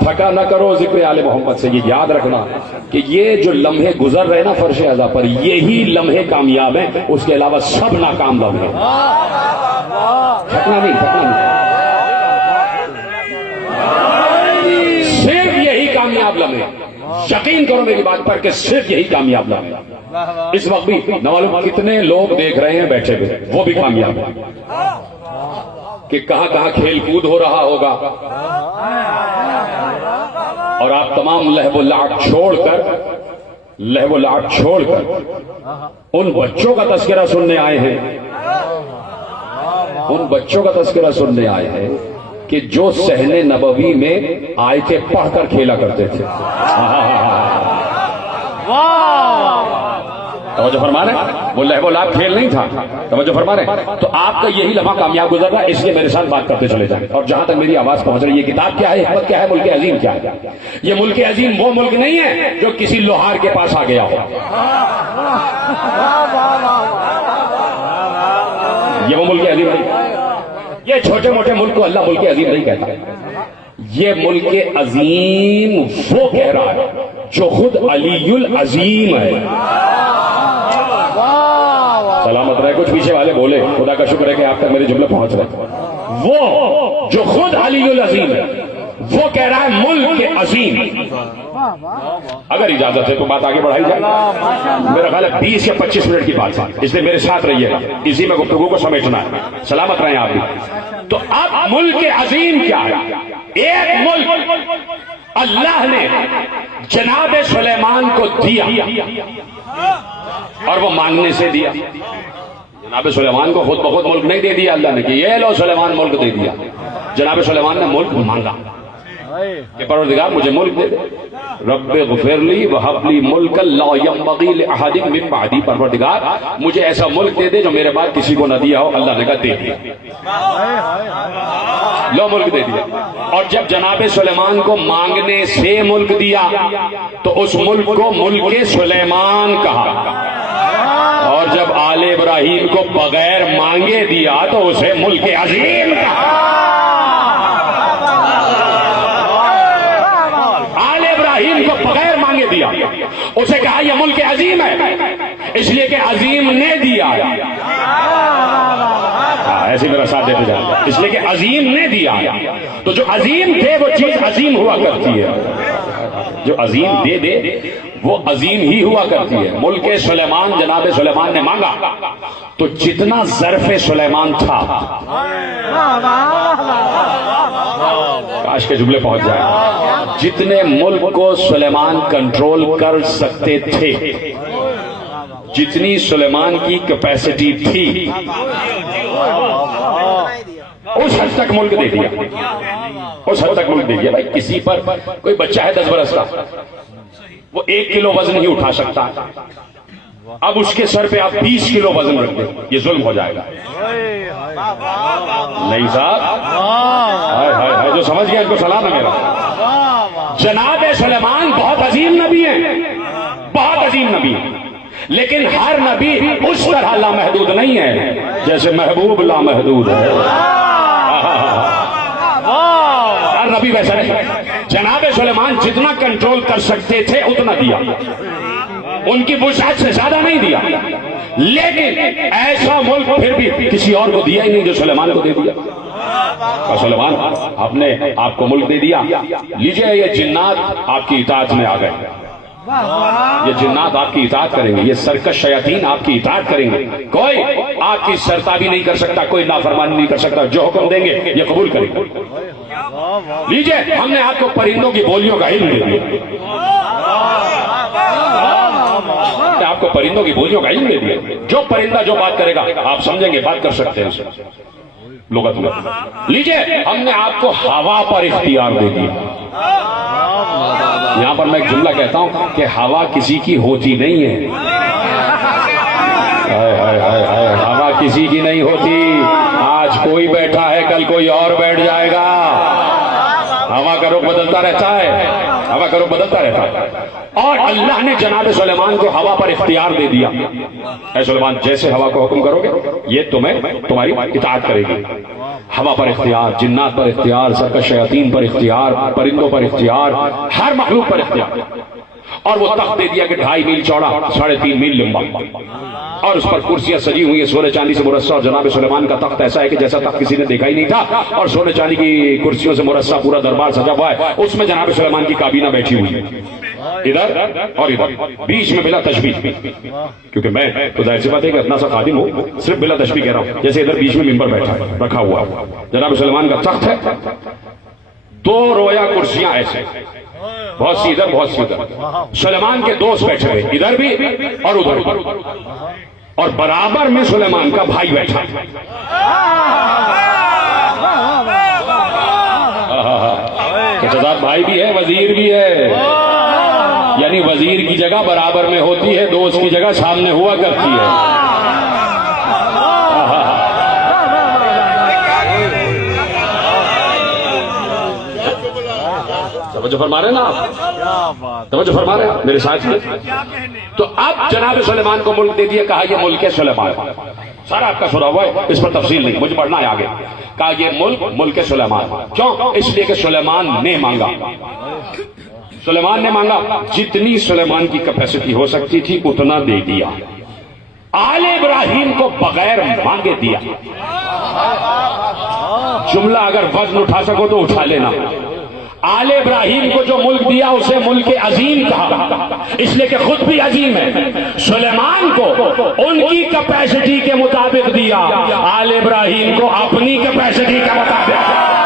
تھکا نہ کرو ذکر آل محمد سے. یہ یاد رکھنا کہ یہ جو لمحے گزر رہے نا فرش اعضا پر، یہی لمحے کامیاب ہیں، اس کے علاوہ سب ناکام لمحے. تھکنا نہیں، تھکنا نہیں، صرف یہی کامیاب لمحے. یقین کرو میری بات پر کہ صرف یہی کامیاب لمحے. اس وقت بھی نہ معلوم کتنے لوگ دیکھ رہے ہیں بیٹھے ہوئے، وہ بھی کامیاب ہیں کہ کہاں کہاں کھیل کود ہو رہا ہوگا، اور آپ تمام لہو و لعب چھوڑ کر، لہو و لعب چھوڑ کر ان بچوں کا تذکرہ سننے آئے ہیں. ان بچوں کا تذکرہ سننے آئے ہیں کہ جو صحن نبوی میں آیتیں پڑھ کر کھیلا کرتے تھے. توجہ فرما رہے ہیں؟ وہ لہو و لعب کھیل نہیں تھا. توجہ فرما رہے ہیں؟ تو آپ کا یہی لمحہ کامیاب گزر رہا ہے، اس لیے میرے ساتھ بات کرتے چلے جائیں. اور جہاں تک میری آواز پہنچ رہی ہے، یہ کتاب کیا ہے، حکمت کیا ہے، ملک عظیم کیا ہے؟ یہ ملک عظیم وہ ملک نہیں ہے جو کسی لوہار کے پاس آ گیا ہو. یہ وہ ملک عظیم نہیں. یہ چھوٹے موٹے ملک کو اللہ ملک عظیم نہیں کہتا. یہ ملک عظیم وہ کہہ رہا ہے جو خود علی العظیم ہے. سلامت رہے. کچھ پیچھے والے بولے، خدا کا شکر ہے کہ آپ تک میرے جملے پہنچ رہے. وہ جو خود علی العظیم ہے وہ کہہ رہا ہے ملک عظیم. اگر اجازت ہے تو بات آگے بڑھائی جائے. میرا خیال ہے 20 یا 25 منٹ کی بات ہے، اس لیے میرے ساتھ رہیے گا، اسی میں گفتگو کو سمیٹنا ہے. سلامت رہیں آپ بھی. تو اب ملک عظیم کیا ہے؟ ایک ملک اللہ نے جناب سلیمان کو دیا، اور وہ مانگنے سے دیا. جناب سلیمان کو خود بخود ملک نہیں دے دیا اللہ نے کہ یہ لو سلیمان ملک دے دیا. جناب سلیمان نے ملک مانگا کہ پروردگار مجھے ملک دے دے. رب اغفر لی وہب لی ملکا لا ينبغی لأحد من بعدی. پروردگار مجھے ایسا ملک دے دے جو میرے بعد کسی کو نہ دیا ہو. اللہ نے کہا دے دیا، لو ملک دے دیا. اور جب جناب سلیمان کو مانگنے سے ملک دیا تو اس ملک کو ملک سلیمان کہا، اور جب آل ابراہیم کو بغیر مانگے دیا تو اسے ملک عظیم کہا. آل ابراہیم کو بغیر مانگے دیا، اسے کہا یہ ملک عظیم ہے، اس لیے کہ عظیم نے دیا. ایسے میرا ساتھ دیتے جائیں، اس لیے کہ عظیم نے دیا. تو جو عظیم تھے وہ چیز عظیم ہوا کرتی ہے، جو عظیم دے دے وہ عظیم ہی ہوا کرتی ہے. ملک سلیمان جناب سلیمان نے مانگا تو جتنا ظرف سلیمان تھا، کاش کے جملے پہنچ جائیں، جتنے ملک کو سلیمان کنٹرول کر سکتے تھے، جتنی سلیمان کی کیپیسٹی تھی، اس حد تک ملک دے دیا، اس حد تک ملک دے دیا۔ بھائی کسی پر کوئی بچہ ہے 10 برس کا، وہ 1 کلو وزن نہیں اٹھا سکتا، اب اس کے سر پہ آپ 20 کلو وزن رکھ دیں، یہ ظلم ہو جائے گا؟ نہیں صاحب، ہائے ہائے ہائے، جو سمجھ گیا ان کو سلام ہے میرا۔ جناب سلیمان بہت عظیم نبی ہیں، بہت عظیم نبی ہیں، لیکن ہر نبی اس طرح لامحدود نہیں ہے جیسے محبوب لامحدود ہے۔ ہر نبی ویسا نہیں۔ جناب سلیمان جتنا کنٹرول کر سکتے تھے اتنا دیا، ان کی وسعت سے زیادہ نہیں دیا، لیکن ایسا ملک پھر بھی کسی اور کو دیا ہی نہیں جو سلیمان کو دے دیا۔ اور سلیمان آپ نے آپ کو ملک دے دیا، لیجئے یہ جنات آپ کی اطاعت میں آ گئے، یہ جنات آپ کی اطاعت کریں گے، یہ سرکش شیاطین آپ کی اطاعت کریں گے، کوئی آپ کی سرتابی نہیں کر سکتا، کوئی نافرمانی نہیں کر سکتا، جو حکم دیں گے یہ قبول کریں گے۔ لیجئے ہم نے آپ کو پرندوں کی بولیوں کا علم دے دیا، آپ کو پرندوں کی بولیوں کا علم دے دیا، جو پرندہ جو بات کرے گا آپ سمجھیں گے، بات کر سکتے ہیں اسے لغت میں۔ لیجئے ہم نے آپ کو ہوا پر اختیار دے دیا۔ یہاں پر میں ایک جملہ کہتا ہوں کہ ہوا کسی کی ہوتی نہیں ہے، ہوا کسی کی نہیں ہوتی، آج کوئی بیٹھا ہے کل کوئی اور بیٹھ جائے گا، ہوا کا رخ بدلتا رہتا ہے، ہوا کا رخ بدلتا رہتا ہے۔ اور اللہ نے جناب سلیمان کو ہوا پر اختیار دے دیا، اے سلیمان جیسے ہوا کو حکم کرو گے یہ تمہاری اطاعت کرے گی۔ ہوا پر اختیار، جنات پر اختیار، سرکش شیاطین پر اختیار، پرندوں پر اختیار، ہر مخلوق پر اختیار۔ اور وہ تخت دے دیا کہ 2.5 میل چوڑا، 3.5 میل لمبا، اور اس پر کرسیاں سجی ہوئی ہیں سونے چاندی سے مرصع، اور جناب سلیمان کا تخت ایسا ہے کہ جیسا تخت کسی نے دیکھا ہی نہیں تھا، اور سونے چاندی کی کرسیوں سے مرصع پورا دربار سجا ہوا ہے، اس میں جناب سلیمان کی کابینہ بیٹھی ہوئی ہے، ادھر اور ادھر، بیچ میں بلا تشبیہ، کیونکہ میں تو ظاہر سی بات ہے کہ اتنا سا خادم ہوں، صرف بلا تشبیہ کہہ رہا ہوں، جیسے ادھر بیچ میں ممبر بیٹھا رکھا ہوا جناب سلیمان کا تخت ہے، 2 رویا کرسیاں ایسے، بہت سی ادھر بہت سی ادھر، سلیمان کے دوست بیٹھے ہوئے ادھر بھی اور ادھر بھی، اور برابر میں سلیمان کا بھائی بیٹھا، بھائی بھی ہے وزیر بھی ہے، یعنی وزیر کی جگہ برابر میں ہوتی ہے، دوست کی جگہ سامنے ہوا کرتی ہے۔ توجہ فرما رہے ہیں نا آپ، توجہ فرما رہے ہیں میرے ساتھ میں۔ تو اب جناب سلیمان کو ملک دے دیا، کہا یہ ملک ہے سلیمان، سارا آپ کا سنا ہوا ہے، اس پر تفصیل نہیں، مجھے پڑھنا ہے آگے۔ کہا یہ ملک سلیمان، کیوں؟ اس لیے کہ سلیمان نے مانگا، سلیمان نے مانگا، جتنی سلیمان کی کیپیسٹی ہو سکتی تھی اتنا دے دیا، آل ابراہیم کو بغیر مانگے دیا۔ جملہ اگر وزن اٹھا سکو تو اٹھا لینا، آل ابراہیم کو جو ملک دیا اسے ملک عظیم کہا، اس لیے کہ خود بھی عظیم ہے۔ سلیمان کو ان کی کیپیسٹی کے مطابق دیا، آل ابراہیم کو اپنی کیپیسٹی کے مطابق۔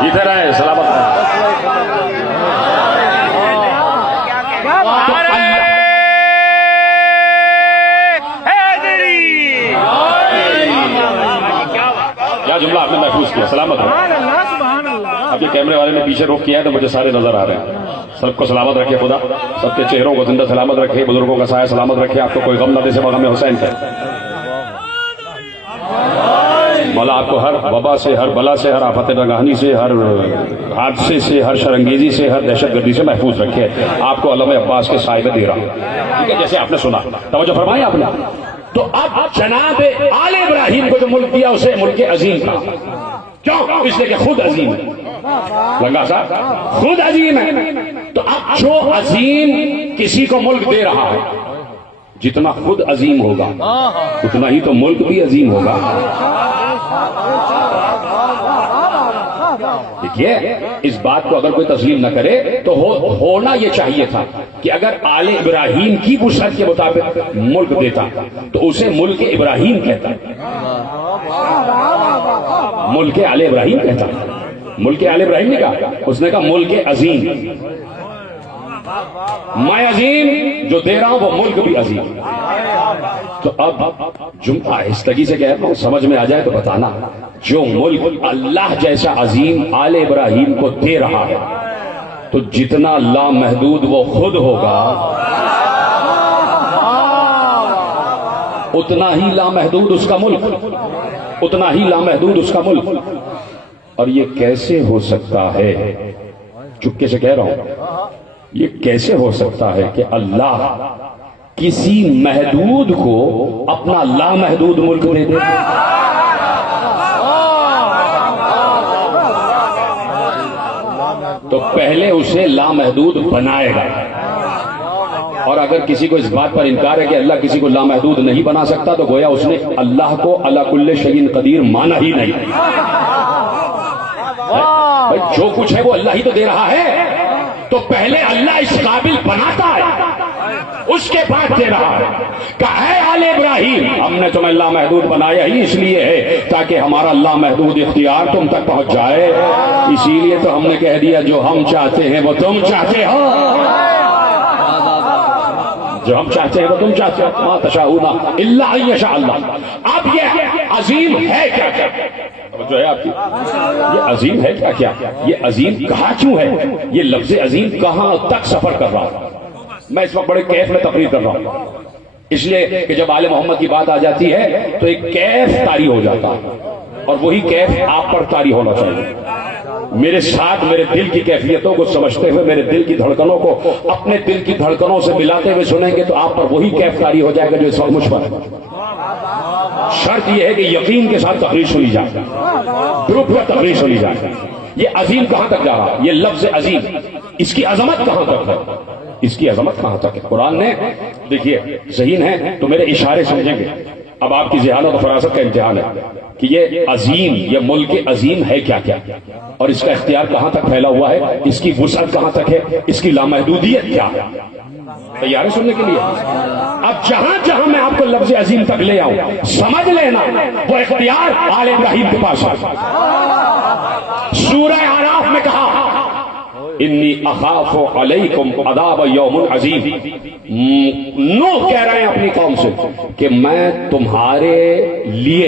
ادھر آئے سلامت جملہ آپ نے محفوظ کیا، سلامت رہے۔ اب یہ کیمرے والے نے پیچھے روک کیا ہے تو مجھے سارے نظر آ رہے ہیں۔ سب کو سلامت رکھے خدا، سب کے چہروں کو زندہ سلامت رکھے، بزرگوں کا سایہ سلامت رکھے، آپ کو کوئی غم نہ دے سے غم حسین ہے۔ مولا آپ کو ہر وبا سے، ہر بلا سے، ہر آفت نگہانی سے، ہر حادثے سے، ہر شرنگیزی سے، ہر دہشت گردی سے محفوظ رکھے۔ آپ کو علم عباس کے سائے میں دے رہا ہوں، ٹھیک ہے، جیسے آپ نے سنا، توجہ فرمائی آپ نے۔ تو اب جناب آل ابراہیم کو جو ملک دیا اسے ملک عظیم تھا، کیوں؟ اس لیے کہ خود عظیم ہے، لگا صاحب خود عظیم ہے۔ تو اب جو عظیم کسی کو ملک دے رہا ہے، جتنا خود عظیم ہوگا اتنا ہی تو ملک بھی عظیم ہوگا۔ دیکھیے اس بات کو اگر کوئی تسلیم نہ کرے تو ہونا یہ چاہیے تھا کہ اگر آل ابراہیم کی وسعت کے مطابق ملک دیتا تو اسے ملک ابراہیم کہتا، ملک آل ابراہیم کہتا، ملک آل ابراہیم نے کہا، اس نے کہا ملک عظیم۔ میں عظیم جو دے رہا ہوں وہ ملک بھی عظیم. تو اب جملہ آہستگی سے کہہ رہا ہوں, سمجھ میں آ جائے تو بتانا. جو ملک اللہ جیسا عظیم آل ابراہیم کو دے رہا ہے تو جتنا لامحدود وہ خود ہوگا اتنا ہی لامحدود اس کا ملک, اتنا ہی لامحدود اس کا ملک. اور یہ کیسے ہو سکتا ہے, چپکے سے کہہ رہا ہوں, یہ کیسے ہو سکتا ہے کہ اللہ کسی محدود کو اپنا لامحدود ملک دے دے؟ تو پہلے اسے لامحدود بنائے گا. اور اگر کسی کو اس بات پر انکار ہے کہ اللہ کسی کو لامحدود نہیں بنا سکتا تو گویا اس نے اللہ کو علی کل شیء قدیر مانا ہی نہیں. بھائی جو کچھ ہے وہ اللہ ہی تو دے رہا ہے, تو پہلے اللہ اس قابل بناتا ہے اس کے بعد دے رہا ہے. کہ اے آل ابراہیم ہم نے تمہیں لامحدود بنایا ہی اس لیے ہے تاکہ ہمارا لامحدود اختیار تم تک پہنچ جائے. اسی لیے تو ہم نے کہہ دیا جو ہم چاہتے ہیں وہ تم چاہتے ہو, جو ہم چاہتے ہیں وہ تم چاہتے ہو. ما تشاءون الا ان یشاء اللہ. اب یہ عظیم ہے کیا کیا جو ہے آپ کی, یہ عظیم ہے کیا کیا, یہ عظیم کہاں کیوں ہے, یہ لفظ عظیم کہاں تک سفر کر رہا ہے. میں اس وقت بڑے کیف میں تقریر کر رہا ہوں, اس لیے کہ جب آل محمد کی بات آ جاتی ہے تو ایک کیف طاری ہو جاتا ہے, اور وہی کیف آپ پر طاری ہونا چاہیے. میرے ساتھ میرے دل کی کیفیتوں کو سمجھتے ہوئے, میرے دل کی دھڑکنوں کو اپنے دل کی دھڑکنوں سے ملاتے ہوئے سنیں گے تو آپ پر وہی کیف طاری ہو جائے گا جو اس وقت مجھ پر ہے. شرط یہ ہے کہ یقین کے ساتھ تقریر سنی جائے, گروپ میں تقریر سنی جائے. یہ عظیم کہاں تک جا رہا ہے, یہ لفظ عظیم, اس کی عظمت کہاں تک ہے, اس کی عظمت کہاں تک ہے. قرآن نے دیکھیے ذہین ہے تو میرے اشارے سمجھیں گے. اب آپ کی ذہانت و فراست کا امتحان ہے کہ یہ عظیم, یہ ملک عظیم ہے کیا کیا, اور اس کا اختیار کہاں تک پھیلا ہوا ہے, اس کی وسعت کہاں تک ہے, اس کی لامحدودیت کیا ہے. تیار ہے سننے کے لیے؟ اب جہاں جہاں میں آپ کو لفظ عظیم تک لے آؤں سمجھ لینا وہ اختیار آل ابراہیم کے پاس ہے. سورہ اعراف میں کہا انی اخاف علیکم عذاب یوم عظیم. نوح کہہ رہے ہیں اپنی قوم سے کہ میں تمہارے لیے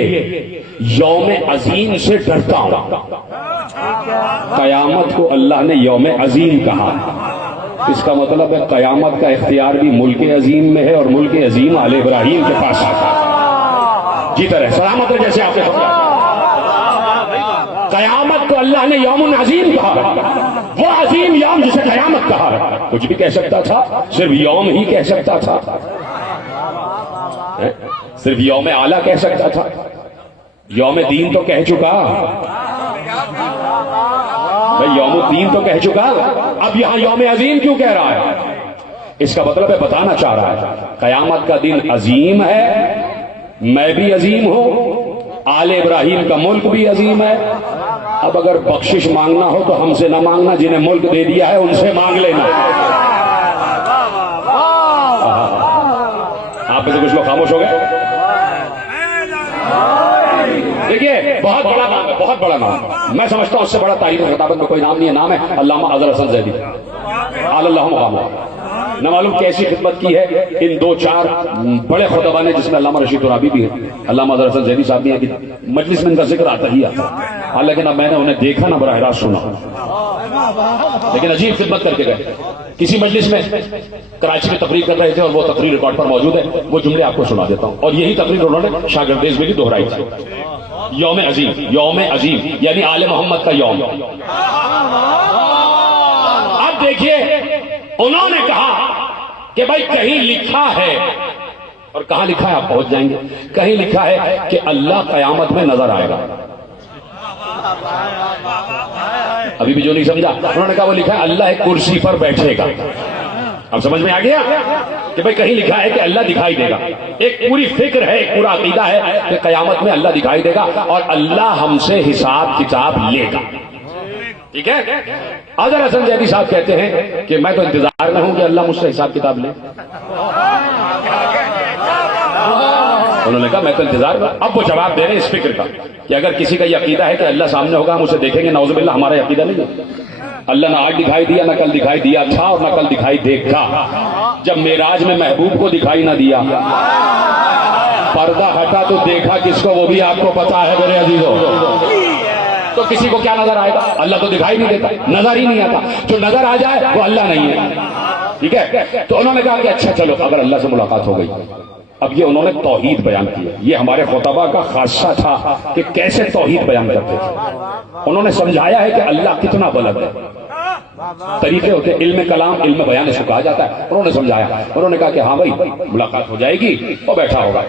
یوم عظیم سے ڈرتا ہوں. قیامت کو اللہ نے یوم عظیم کہا, اس کا مطلب ہے قیامت کا اختیار بھی ملک عظیم میں ہے اور ملک عظیم آل ابراہیم کے پاس آتا ہے. جی طرح سلامت ہے جیسے آپ نے قیامت کو اللہ نے یوم عظیم کہا, وہ عظیم یوم جسے قیامت کہا. کچھ بھی کہہ سکتا تھا, صرف یوم ہی کہہ سکتا تھا, صرف یوم اعلیٰ کہہ سکتا تھا. یوم دین تو کہہ چکا, یوم الدین تو کہہ چکا, اب یہاں یوم عظیم کیوں کہہ رہا ہے؟ اس کا مطلب ہے بتانا چاہ رہا ہے قیامت کا دن عظیم ہے, میں بھی عظیم ہوں, آل ابراہیم کا ملک بھی عظیم ہے. اب اگر بخشش مانگنا ہو تو ہم سے نہ مانگنا, جنہیں ملک دے دیا ہے ان سے مانگ لینا. آپ میں سے کچھ لوگ خاموش ہو گئے. دیکھیے بہت بڑا نام ہے, بہت بڑا نام ہے. میں سمجھتا ہوں اس سے بڑا تاریخ خطابت میں کوئی نام نہیں ہے. نام ہے علامہ اظہر حسن زیدی علی اللہ مقامہ. نہ معلوم کیسی خدمت کی ہے ان دو چار بڑے خطبہ نے, جس میں علامہ رشید ترابی بھی ہے, علامہ اظہر حسن زیدی صاحب بھی ہیں. کہ مجلس میں ان کا ذکر آتا ہی آتا, حالانکہ نہ میں نے انہیں دیکھا نہ براہ راست سنا, لیکن عجیب خدمت کر کے گئے. کسی مجلس میں کراچی میں تقریر کر رہے تھے اور وہ تقریر ریکارڈ پر موجود ہے, وہ جملے آپ کو سنا دیتا ہوں. اور یہی تقریر انہوں نے شاگردیز میں بھی دہرائی تھی. یوم عظیم, یوم عظیم یعنی آل محمد کا یوم. اب دیکھیے انہوں نے کہا کہ بھائی کہیں لکھا ہے, اور کہاں لکھا ہے آپ پہنچ جائیں گے, کہیں لکھا ہے کہ اللہ قیامت میں نظر آئے گا. ابھی بھی جو نہیں سمجھا, انہوں نے کہا وہ لکھا ہے اللہ ایک کرسی پر بیٹھے گا. اب سمجھ میں آ گیا کہ بھائی کہیں لکھا ہے کہ اللہ دکھائی دے گا. ایک پوری فکر ہے, ایک پورا عقیدہ ہے کہ قیامت میں اللہ دکھائی دے گا اور اللہ ہم سے حساب کتاب لے گا. ٹھیک ہے. اظہر حسن زیدی صاحب کہتے ہیں کہ میں تو انتظار میں ہوں کہ اللہ مجھ سے حساب کتاب لے. انہوں نے کہا میں تو انتظار میں. اب وہ جواب دے رہے ہیں اس فکر کا کہ اگر کسی کا یہ عقیدہ ہے کہ اللہ سامنے ہوگا ہم اسے دیکھیں گے, نعوذ باللہ ہمارا عقیدہ نہیں ہے. اللہ نہ آج دکھائی دیا نہ کل دکھائی دیا تھا اور نہ کل دکھائی دے گا. جب معراج میں محبوب کو دکھائی نہ دیا, پردہ ہٹا تو دیکھا کس کو وہ بھی آپ کو پتا ہے میرے عزیزوں. تو کسی کو کیا نظر آئے گا؟ اللہ تو دکھائی نہیں دیتا, نظر ہی نہیں آتا. جو نظر آ جائے وہ اللہ نہیں ہے. ٹھیک ہے, تو انہوں نے کہا کہ اچھا چلو اگر اللہ سے ملاقات ہو گئی. اب یہ انہوں نے توحید بیان کیا. یہ ہمارے خطبہ کا خاصہ تھا کہ کیسے توحید بیان کرتے تھے. انہوں نے سمجھایا ہے کہ اللہ کتنا بلند ہے. طریقے ہوتے علم کلام, علم بیان اس کو کہا جاتا ہے. انہوں نے سمجھایا, انہوں نے کہا کہ ہاں بھائی ملاقات ہو جائے گی. وہ بیٹھا ہوگا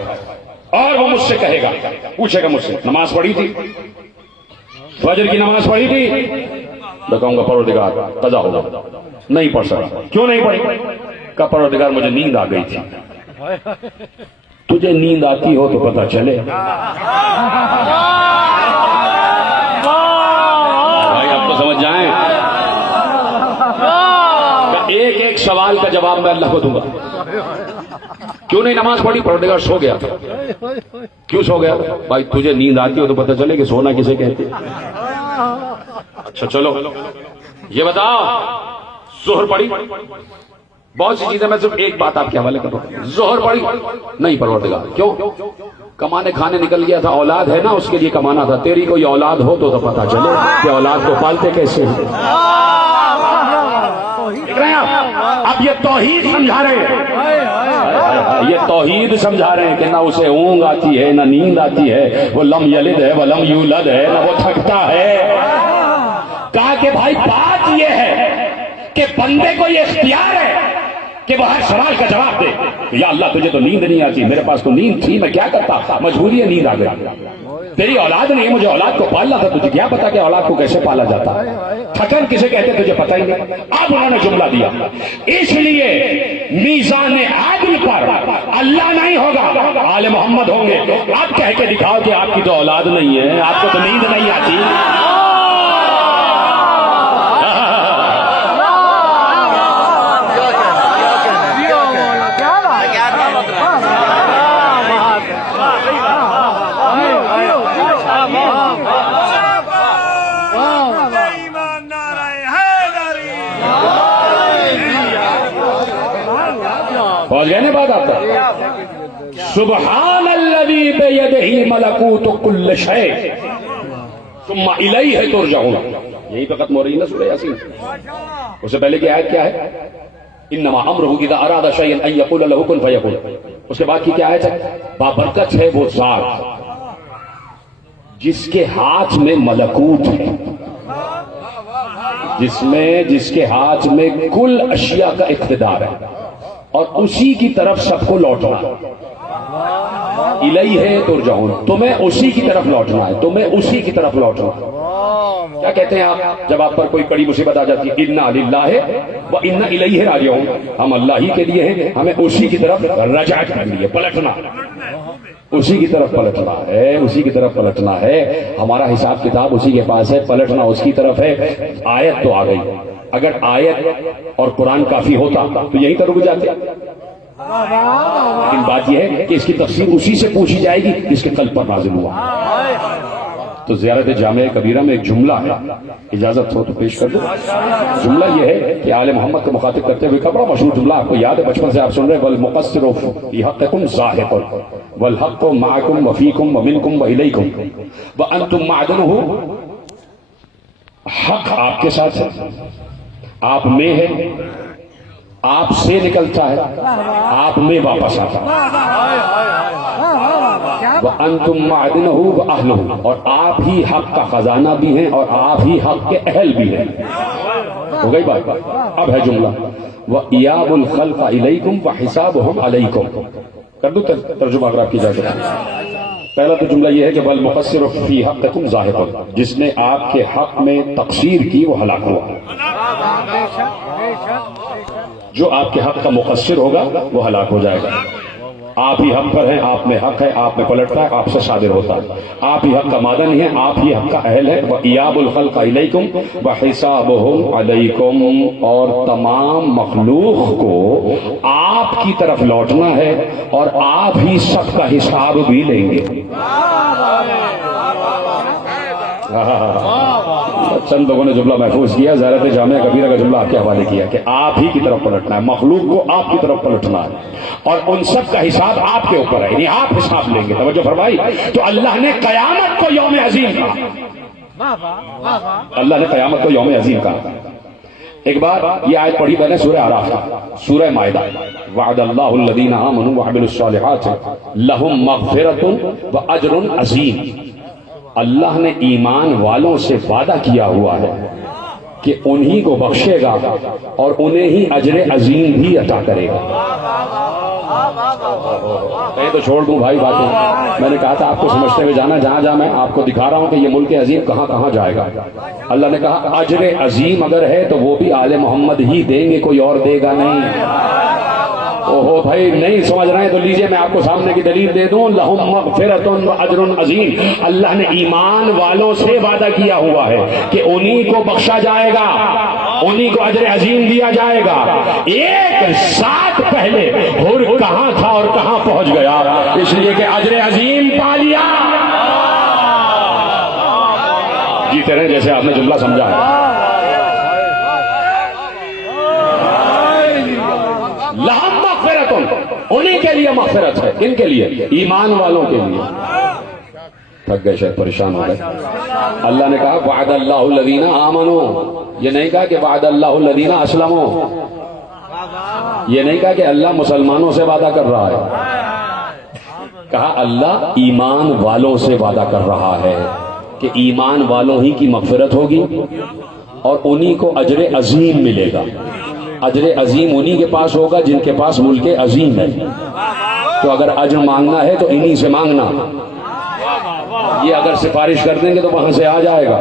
اور وہ مجھ سے کہے گا, پوچھے گا مجھ سے نماز پڑھی تھی, فجر کی نماز پڑھی تھی؟ میں کہوں گا پروردگار قضا ہوگا, نہیں پڑھ سکا. کیوں نہیں پڑھی؟ کہا پروردگار مجھے نیند آ گئی تھی. تجھے نیند آتی ہو تو پتہ چلے. بھائی آپ تو سمجھ جائیں, ایک ایک سوال کا جواب میں اللہ کو دوں گا. کیوں نہیں نماز پڑھی؟ پروردگار سو گیا. کیوں سو گیا؟ بھائی تجھے نیند آتی ہو تو پتہ چلے کہ سونا کسے کہتے. اچھا چلو یہ بتاؤ ظہر پڑھی؟ بہت سی چیزیں میں صرف ایک بات آپ کے حوالے کروں. ظہر پڑھی؟ نہیں پروردگار. کیوں؟ کمانے کھانے نکل گیا تھا, اولاد ہے نا اس کے لیے کمانا تھا. تیری کوئی اولاد ہو تو پتہ چلے کہ اولاد کو پالتے کیسے ہیں. دیکھ رہے ہیں آپ, اب یہ توحید سمجھا رہے ہیں, یہ توحید سمجھا رہے ہیں کہ نہ اسے اونگ آتی ہے نہ نیند آتی ہے, وہ لم یلد ہے وہ لم یولد ہے, نہ وہ تھکتا ہے. کہا کہ بھائی بات یہ ہے کہ بندے کو یہ اختیار ہے کہ وہ ہر سوال کا جواب دے. یا اللہ تجھے تو نیند نہیں آتی, میرے پاس تو نیند تھی, میں کیا کرتا, مجبوری ہے, نیند آ گئی. تیری اولاد نہیں, مجھے اولاد کو پالنا تھا, تجھے کیا پتا کہ اولاد کو کیسے پالا جاتا. تھکن کسے کہتے تجھے پتہ ہی نہیں. اب انہوں نے جملہ دیا, اس لیے میزان عدل پر اللہ نہیں ہوگا, آل محمد ہوں گے. آپ کہہ کے دکھاؤ کہ آپ کی تو اولاد نہیں ہے, آپ کو تو نیند نہیں آتی. پہنچ گئے نا بات آپ کا. سبحان الذی بیدہ ملکوت کل شیء ثم الیہ ترجعون. یہی تو ختم ہو رہی ہے نا سورہ یاسین. اس سے پہلے کی آیت کیا ہے؟ انما امرہ اذا اراد شیئا ان یقول له کن فیکون. اس کے بعد کی کیا آیت ہے؟ بابرکت ہے وہ ذات جس کے ہاتھ میں ملکوت ہے, جس کے ہاتھ میں کل اشیاء کا اقتدار ہے اور اسی کی طرف سب کو لوٹنا ہے. الیہ ترجعون, تمہیں اسی کی طرف لوٹنا ہے, تمہیں اسی کی طرف لوٹنا ہے. کیا کہتے ہیں آپ جب آپ پر کوئی بڑی مصیبت آ جاتی ہے؟ انا للہ و انا الیہ راجعون. ہم اللہ ہی کے لیے ہیں, ہمیں اسی کی طرف رجعت کرنی ہے, پلٹنا, اسی کی طرف پلٹنا ہے, اسی کی طرف پلٹنا ہے. ہمارا حساب کتاب اسی کے پاس ہے, پلٹنا اس کی طرف ہے. آیت تو آ گئی, اگر آیت اور قرآن کافی ہوتا تو یہی تو رک جاتے. لیکن بات یہ ہے کہ اس کی تفسیر اسی سے پوچھی جائے گی جس کے قلب پر نازل ہوا. تو زیارت جامع کبیرہ میں ایک جملہ ہے, اجازت ہو تو پیش کر دو. جملہ یہ ہے کہ آل محمد کو مخاطب کرتے ہوئے کا بڑا مشہور جملہ آپ کو یاد ہے, بچپن سے آپ سن رہے ہیں, والمقصر فی حقکم ذاہق والحق معکم وفیکم ومنکم والیکم وانتم معدنہ. حق آپ کے ساتھ ہے, آپ میں ہے, آپ سے نکلتا ہے, آپ میں واپس آتا ہے. وَأَنْتُمْ مَعْدِنُهُ وَأَهْلُهُ, اور آپ ہی حق کا خزانہ بھی ہیں اور آپ ہی حق کے اہل بھی ہیں. ہو گئی بات. اب ہے جملہ وَإِيَابُ الْخَلْقَ إِلَيْكُمْ وَحِسَابُهُمْ عَلَيْكُمْ. کر دو ترجمہ اگر آپ کی اجازت ہے. پہلا تو جملہ یہ ہے کہ وَالْمُقَصِّرُ فِي حَقِّكُمْ ظَاهِقٌ, جس نے آپ کے حق میں تقصیر کی وہ ہلاک ہوا. جو آپ کے حق کا مقصر ہوگا وہ ہلاک ہو جائے گا. آپ ہی حق پر ہیں, آپ میں حق ہے, آپ میں پلٹتا ہے, آپ سے صادر ہوتا ہے. آپ ہی حق کا مادن ہے, آپ ہی حق کا اہل ہے. وَإِيَابُ الْخَلْقَ إِلَيْكُمْ وَحِسَابُهُمْ عَلَيْكُمْ, اور تمام مخلوق کو آپ کی طرف لوٹنا ہے اور آپ ہی سب کا حساب بھی لیں گے. چند لوگوں نے جملہ محفوظ کیا، زیارت جامعہ کبیرہ کا جملہ آپ کے حوالے کیا کہ آپ ہی کی طرف پلٹنا ہے، مخلوق کو آپ کی طرف پلٹنا ہے، اور ان سب کا حساب آپ کے اوپر ہے، یعنی آپ حساب لیں گے۔ توجہ فرمائی۔ تو اللہ نے قیامت کو یوم عظیم کہا، اللہ نے قیامت کو یوم عظیم کہا۔ ایک بار یہ آیت پڑھی میں نے سورہ اعراف سورہ مائدہ، وعد اللہ الذین آمنوا وعملوا الصالحات لہم مغفرۃ واجر عظیم۔ اللہ نے ایمان والوں سے وعدہ کیا ہوا ہے کہ انہی کو بخشے گا اور انہیں ہی اجر عظیم بھی عطا کرے گا۔ میں تو چھوڑ دوں بھائی باتیں، میں نے کہا تھا آپ کو سمجھتے ہوئے جانا، جہاں جہاں میں آپ کو دکھا رہا ہوں کہ یہ ملک عظیم کہاں کہاں جائے گا۔ اللہ نے کہا اجر عظیم اگر ہے تو وہ بھی آل محمد ہی دیں گے، کوئی اور دے گا نہیں۔ اوہو بھائی نہیں سمجھ رہے ہیں تو لیجئے میں آپ کو سامنے کی دلیل دے دوں، لہم مغفرۃ واجر عظیم۔ اللہ نے ایمان والوں سے وعدہ کیا ہوا ہے کہ انہی کو بخشا جائے گا، انہی کو اجر عظیم دیا جائے گا۔ ایک ساتھ پہلے حر کہاں تھا اور کہاں پہنچ گیا، اس لیے کہ اجر عظیم پا لیا۔ جیتے رہے جیسے آپ نے جملہ سمجھا ہے۔ لہم مغفرۃ، انہی کے لیے مغفرت ہے، کن کے لیے؟ ایمان والوں کے لیے۔ تھک گئے شاید، پریشان ہو گئے۔ اللہ نے کہا وعد اللہ الذین آمنوا، یہ نہیں کہا کہ وعد اللہ الذین اسلموا، یہ نہیں کہا کہ اللہ مسلمانوں سے وعدہ کر رہا ہے، کہا اللہ ایمان والوں سے وعدہ کر رہا ہے کہ ایمان والوں ہی کی مغفرت ہوگی اور انہی کو اجر عظیم ملے گا۔ اجر عظیم انہی کے پاس ہوگا جن کے پاس ملک عظیم ہے۔ تو اگر اجر مانگنا ہے تو انہی سے مانگنا، یہ اگر سفارش کر دیں گے تو وہاں سے آ جائے گا۔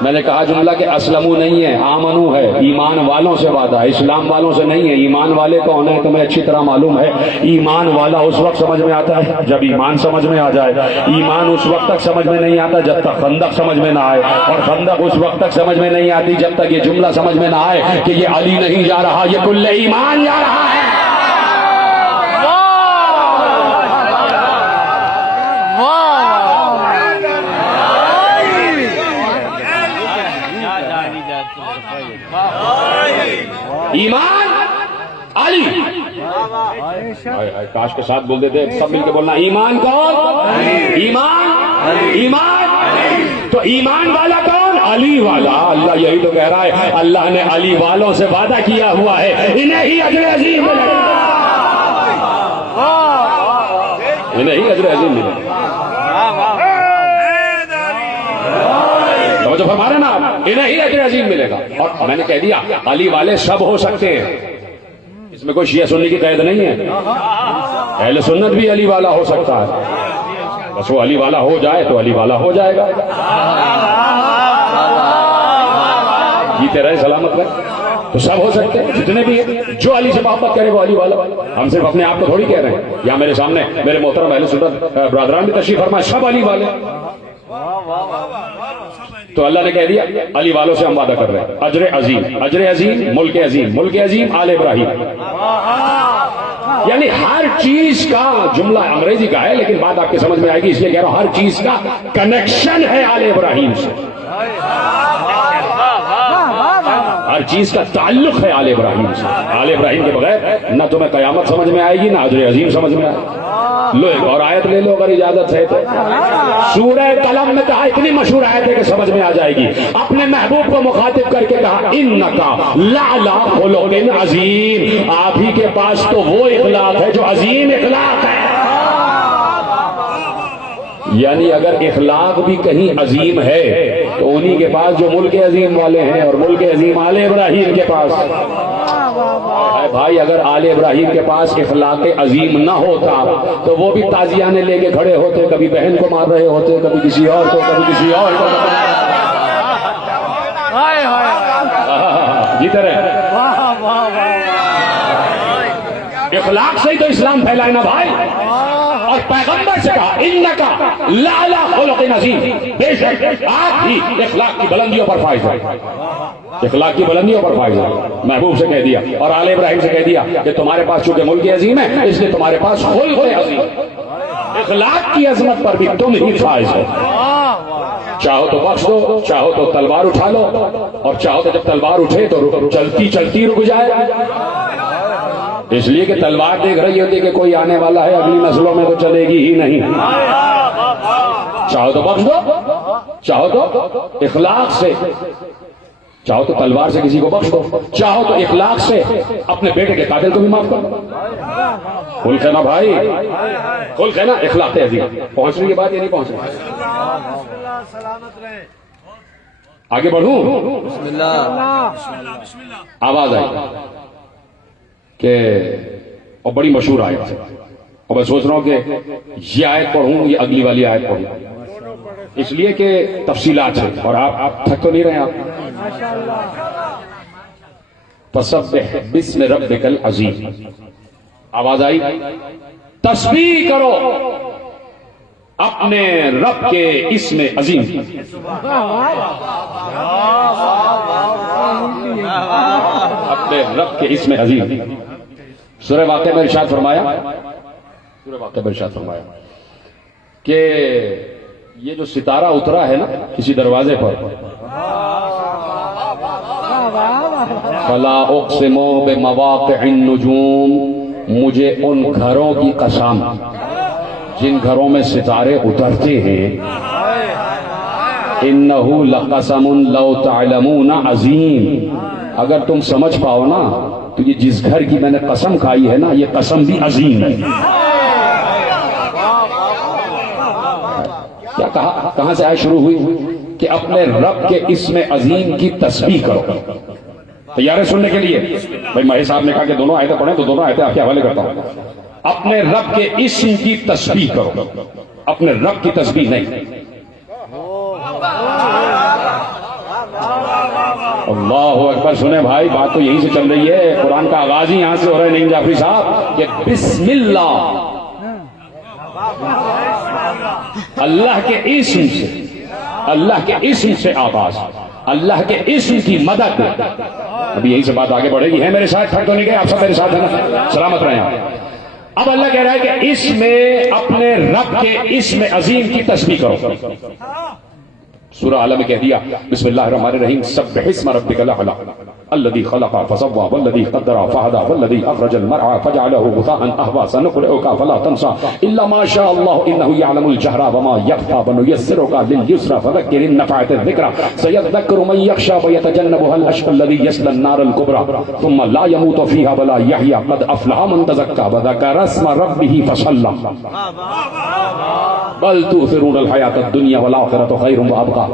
میں نے کہا جملہ کہ اسلمو نہیں ہے، آمنو ہے، ایمان والوں سے وعدہ ہے، اسلام والوں سے نہیں ہے۔ ایمان والے کون ہیں تمہیں اچھی طرح معلوم ہے۔ ایمان والا اس وقت سمجھ میں آتا ہے جب ایمان سمجھ میں آ جائے، ایمان اس وقت تک سمجھ میں نہیں آتا جب تک خندق سمجھ میں نہ آئے، اور خندق اس وقت تک سمجھ میں نہیں آتی جب تک یہ جملہ سمجھ میں نہ آئے کہ یہ علی نہیں جا رہا، یہ کل ایمان جا رہا ہے۔ ایمان علی، کاش کے ساتھ بول دیتے سب مل کے بولنا ایمان کون؟ ایمان، ایمان تو ایمان والا کون؟ علی والا۔ اللہ یہی تو کہہ رہا ہے، اللہ نے علی والوں سے وعدہ کیا ہوا ہے انہیں ہی اجر عظیم ملے گا، انہیں ہی اجر عظیم ملے گا۔ جو فرما رہے نا انہیں ہی اجر عظیم ملے گا۔ اور میں نے کہہ دیا علی والے سب ہو سکتے ہیں، اس میں کوئی شیعہ سنی کی قید نہیں ہے، اہل سنت بھی علی والا ہو سکتا ہے، بس وہ علی والا ہو جائے تو علی والا ہو جائے گا۔ جیتے رہے سلامت رہے، تو سب ہو سکتے ہیں جتنے بھی ہیں، جو علی سے محبت کرے وہ علی والا۔ ہم صرف اپنے آپ کو تھوڑی کہہ رہے ہیں، یہاں میرے سامنے میرے محترم اہل سنت برادران بھی تشریف فرمائے، سب علی والے۔ تو اللہ نے کہہ دیا علی والوں سے ہم وعدہ کر رہے ہیں اجر عظیم، اجر عظیم، ملک عظیم، ملک عظیم آل ابراہیم، یعنی ہر چیز کا جملہ انگریزی کا ہے لیکن بات آپ کے سمجھ میں آئے گی، اس لیے کہہ رہا ہوں ہر چیز کا کنیکشن ہے آل ابراہیم سے، ہر چیز کا تعلق ہے آل ابراہیم سے۔ آل ابراہیم کے بغیر نہ تمہیں قیامت سمجھ میں آئے گی نہ اجر عظیم سمجھ میں آئے گی۔ لو ایک اور آیت لے لو اگر اجازت ہے تو، سورہ قلم میں کہا، اتنی مشہور آیت ہے کہ سمجھ میں آ جائے گی، اپنے محبوب کو مخاطب کر کے کہا انکا لعلی خلق عظیم، آپ ہی کے پاس تو وہ اخلاق ہے جو عظیم اخلاق ہے۔ یعنی اگر اخلاق بھی کہیں عظیم ہے تو انہی کے پاس جو ملک عظیم والے ہیں، اور ملک عظیم آل ابراہیم کے پاس۔ بھائی اگر آل ابراہیم کے پاس اخلاق عظیم نہ ہوتا تو وہ بھی تازیانے لے کے کھڑے ہوتے، کبھی بہن کو مار رہے ہوتے، کبھی کسی اور کو، کبھی کسی اور کو۔ جیتے رہے، اخلاق سے ہی تو اسلام پھیلائے نا بھائی۔ اور پیغمبر سے کہا انکا لعلی خلق عظیم، بے شک آپ ہی اخلاق کی بلندیوں پر فائز ہے، اخلاق کی بلندیوں پر فائز ہے۔ محبوب سے کہہ دیا اور آل ابراہیم سے کہہ دیا کہ تمہارے پاس چونکہ ملک عظیم ہے اس لیے تمہارے پاس خلق عظیم، اخلاق کی عظمت پر بھی تم ہی فائز ہو. چاہو تو بخش دو، چاہو تو تلوار اٹھا لو، اور چاہو تو جب تلوار اٹھے تو چلتی چلتی رک جائے. اس لیے کہ تلوار دیکھ رہی ہوتی کہ کوئی آنے والا ہے، اگلی نسلوں میں تو چلے گی ہی نہیں. چاہو تو بخش دو، چاہو تو اخلاق سے، چاہو تو تلوار سے کسی کو بخش دو، چاہو تو اخلاق سے اپنے بیٹے کے قاتل کو بھی معاف کر دو. خلق ہے نا بھائی، خلق ہے نا، اخلاق ہے عزیز. پہنچنے کی بات یہ نہیں پہنچ رہی. آگے بڑھوں. آواز آئی کہ اور بڑی مشہور آیت ہے، اور میں سوچ رہا ہوں کہ یہ آیت پڑھوں یا اگلی والی آیت پڑھوں، اس لیے کہ تفصیلات ہے اور آپ تھک تو نہیں رہے. آپ فسبح بسم ربک العظیم. آواز آئی؟ تسبیح کرو اپنے رب کے اسم عظیم. اپنے رب کے اسم عظیم. سورہ واقعہ میں ارشاد فرمایا، سورہ واقعہ میں ارشاد فرمایا کہ یہ جو ستارہ اترا ہے نا کسی دروازے پر، فلا اقسم بمواقع النجوم، مجھے ان گھروں کی قسم جن گھروں میں ستارے اترتے ہیں، انہ لقسم لو تعلمون عظیم، اگر تم سمجھ پاؤ نا تو یہ جس گھر کی میں نے قسم کھائی ہے نا یہ قسم بھی عظیم ہے. کیا کہا؟ کہاں سے آیت شروع ہوئی کہ اپنے رب کے اسم عظیم کی تسبیح کرو. تیار ہے سننے کے لیے؟ بھائی ماہر صاحب نے کہا کہ دونوں آیتیں پڑھیں تو دونوں آیتیں آپ کے حوالے کرتا ہوں. اپنے رب کے اسم کی تسبیح کرو، اپنے رب کی تسبیح نہیں. اللہ اکبر. سنیں بھائی، بات تو یہیں سے چل رہی ہے، قرآن کا آغاز ہی یہاں سے ہو رہا ہے نعیم جعفری صاحب کہ بسم اللہ، اللہ کے اسم سے، اللہ کے اسم سے آغاز، اللہ کے اسم کی مدد. ابھی یہیں سے بات آگے بڑھے گی. ہے میرے ساتھ؟ تھک تو نہیں گئے آپ سب؟ میرے ساتھ ہے نا؟ سلامت رہیں آپ. اب اللہ کہہ رہا ہے کہ اس میں اپنے رب کے اسم عظیم کی تسبیح کرو. سورہ اعلی میں کہہ دیا بسم اللہ الرحمن الرحیم سبح اسم ربک الاعلی الذی خلق فسوى والذی قدر فہدى والذی اخرج المرعى فجعله غثاء احوى سنقرئك فلا تنسى الا ما شاء الله انه يعلم الجهر وما يخفى ونيسرك لليسرى فذكر ان نفعت الذكرى سيذكر من يخشى ويتجنبها الاشقى الذي يصلى النار الكبرى ثم لا يموت فيها ولا يحيى قد افلح من تزكى وذكر اسم ربه فصلى بل تؤثرون الحیاۃ الدنیا والآخرۃ خیر وابقى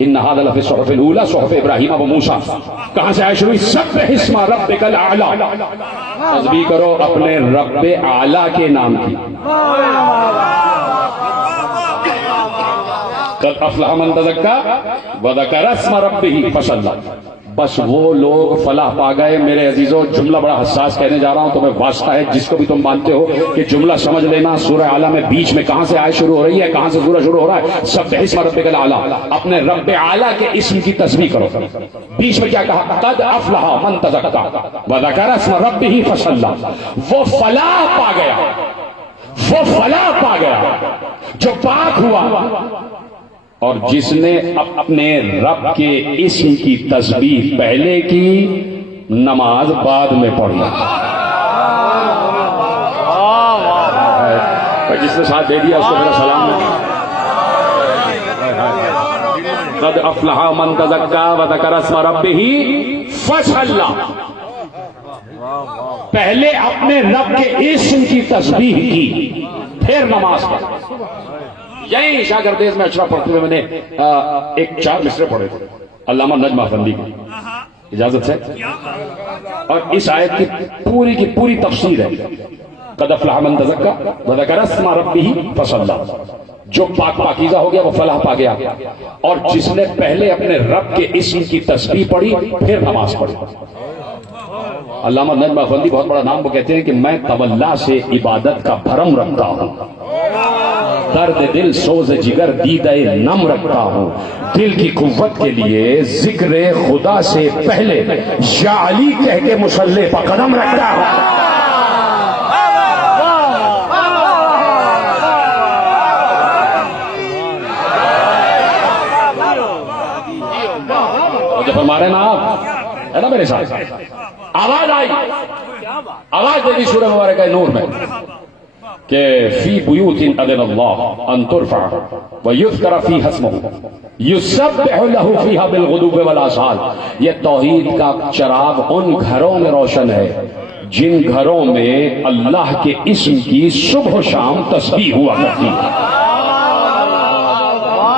ان هذا لفی الصحف الاولى صحف ابراہیم وموسیٰ. کہاں سے آئے شروع؟ سبح اسم ربک الاعلی. تسبیح کرو اپنے رب اعلی کے نام کی. قد افلح من تزکا وذکر اسم ربہ فصلی. بس وہ لوگ فلاح پا گئے. میرے عزیزوں جملہ بڑا حساس کہنے جا رہا ہوں، تمہیں واسطہ ہے جس کو بھی تم مانتے ہو کہ جملہ سمجھ لینا. سورہ اعلیٰ میں بیچ میں کہاں سے آیت شروع ہو رہی ہے، کہاں سے سورہ شروع ہو رہا ہے؟ سبح اسم ربک الاعلی. اپنے رب اعلیٰ کے اسم کی تسبیح کرو. بیچ میں کیا کہا؟ قد افلح من تزکا وذکر اسم ربہ فصلی. وہ فلاح پا گیا، وہ فلاح پا گیا جو پاک ہوا اور جس نے اپنے رب کے اسم کی تسبیح پہلے کی، نماز بعد میں پڑھی. جس نے ساتھ دے دیا اس کو میرا سلام. قد افلح من تزکا وذکر اسم ربہ فصلی. پہلے اپنے رب کے اسم کی تسبیح کی پھر نماز پڑھی. یہی شاگردیز میں اشرف پڑھتے ہوئے میں نے ایک 4 مصرے پڑھے تھے علامہ نجم افندی کی اجازت سے، اور اس آیت کی پوری تفسیر ہے. قد افلح من تزکا وذکر اسم ربہ فصلی. جو پاک پاکیزہ ہو گیا وہ فلاح پا گیا، اور جس نے پہلے اپنے رب کے اسم کی تسبیح پڑھی پھر نماز پڑھی. علامہ نجم افندی بہت بڑا نام، وہ کہتے ہیں کہ میں تولا سے عبادت کا بھرم رکھتا ہوں، درد دل سوز جگر دیدہ نم رکھتا ہوں، دل کی قوت کے لیے ذکر خدا سے پہلے یا علی کہہ کے مصلی پر قدم رکھتا ہوں. مجھے فرما رہے ہیں نا آپ، ہے نا میرے ساتھ؟ آواز آئی، آواز دے دی سورہ مبارکہ نور میں کہ فی بیوت اذن اللہ ان ترفع ویذکر فیہا اسمہ یسبح لہ فیہا بالغدو والآصال. یہ توحید کا چراغ ان گھروں میں روشن ہے جن گھروں میں اللہ کے اسم کی صبح و شام تسبیح ہوا کرتی ہے.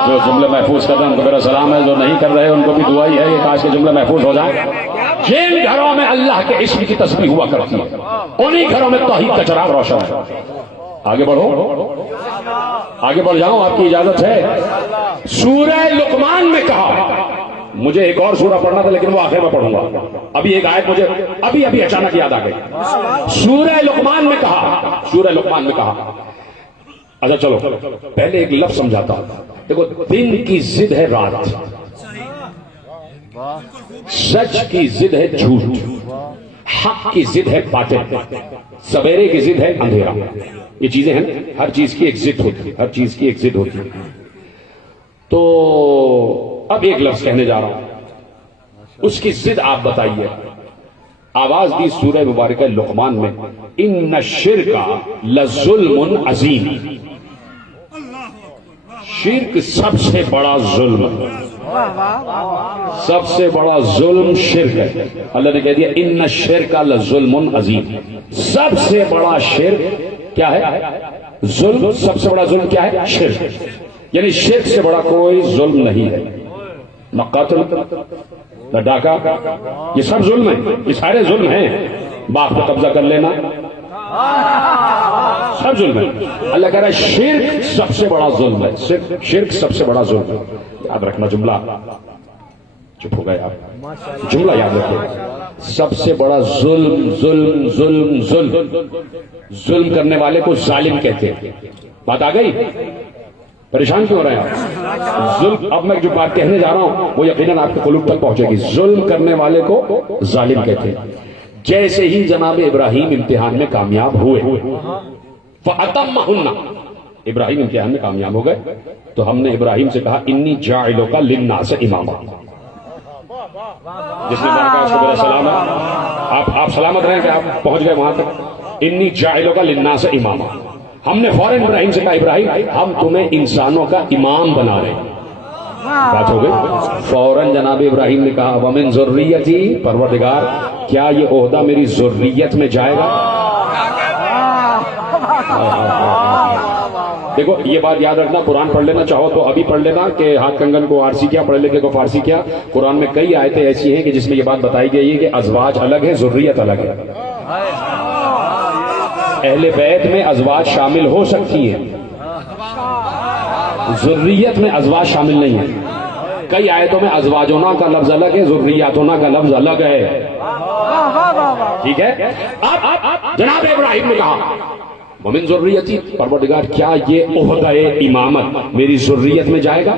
جو جملے محفوظ کر رہے ہیں ان کو میرا سلام ہے، جو نہیں کر رہے ان کو بھی دعا ہی ہے کہ کاش کے جملے محفوظ ہو جائیں. جن گھروں میں اللہ کے اسم کی تسبیح ہوا کرتی ہے انہی گھروں میں توحید کا چراغ روشن ہے. آگے بڑھو، آگے بڑھ جاؤں، آپ کی اجازت ہے. سورہ لقمان میں کہا، مجھے ایک اور سورہ پڑھنا تھا لیکن وہ آخر میں پڑھوں گا. ابھی ایک آیت مجھے ابھی اچانک یاد آ گئی. سورہ لقمان میں کہا، سورہ لقمان میں کہا. اچھا چلو پہلے ایک لفظ سمجھاتا ہوں. دیکھو، دن کی ضد ہے رات، سچ کی ضد ہے جھوٹ، حق کی ضد ہے باطل، سویرے کی ضد ہے اندھیرا. یہ چیزیں ہیں، ہر چیز کی ایک ضد ہوتی ہے، ہر چیز کی ایک ضد ہوتی ہے. تو اب ایک لفظ کہنے جا رہا ہوں، اس کی ضد آپ بتائیے. آواز دی سورہ مبارکہ لقمان میں، ان الشرک لظلم عظیم. شرک سب سے بڑا ظلم، سب سے بڑا ظلم شرک ہے. اللہ نے کہہ دیا ان الشرک لظلم عظیم. سب سے بڑا شرک کیا ہے؟ ظلم. سب سے بڑا ظلم کیا ہے؟ شرک. یعنی شرک سے بڑا کوئی ظلم نہیں ہے. نہ قتل، نہ ڈاکہ، یہ سب ظلم ہے، یہ سارے ظلم ہیں. باپ پہ قبضہ کر لینا سب ظلم ہے. اللہ کہہ رہا ہے شرک سب سے بڑا ظلم ہے. شرک سب سے بڑا ظلم ہے. یاد رکھنا جملہ، چپ ہو گئے آپ، جملہ یاد رکھو. سب سے بڑا ظلم ظلم ظلم ظلم. ظلم کرنے والے کو ظالم کہتے ہیں. بات آ گئی؟ پریشان کیوں ہو رہے ہیں آپ؟ ظلم، اب میں جو بات کہنے جا رہا ہوں وہ یقیناً آپ کے قلوب تک پہنچے گی. ظلم کرنے والے کو ظالم کہتے ہیں. جیسے ہی جناب ابراہیم امتحان میں کامیاب ہوئے، فَأَتَمَّهُنَّ، ابراہیم امتحان میں کامیاب ہو گئے تو ہم نے ابراہیم سے کہا انی جاعلک للناس اماما. جس نے کہا اس کو میرا سلام ہے. آپ سلامت رہیں کہ آپ پہنچ گئے وہاں تک. انی جاعلک للناس اماما. ہم نے فوراً ابراہیم سے کہا ابراہیم ہم تمہیں انسانوں کا امام بنا رہے ہیں. بات ہو گئی. فوراً جناب ابراہیم نے کہا ومن ذریتی، پروردگار کیا یہ عہدہ میری ذریت میں جائے گا؟ دیکھو یہ بات یاد رکھنا، قرآن پڑھ لینا چاہو تو ابھی پڑھ لینا کہ ہاتھ کنگن کو عارسی کیا، پڑھ لکھے کو فارسی کیا. قرآن میں کئی آیتیں ایسی ہیں کہ جس میں یہ بات بتائی گئی ہے کہ ازواج الگ ہے، ذریت الگ ہے. اہل بیت میں ازواج شامل ہو سکتی ہیں، ذریت میں ازواج شامل نہیں ہے. کئی آیتوں میں ازواجونا کا لفظ الگ ہے، ذریاتونا کا لفظ الگ ہے. ٹھیک ہے. اب جناب ابراہیم نے کہا ومن ذریتی، پروردگار کیا یہ عہدہ امامت میری ذریت میں جائے گا؟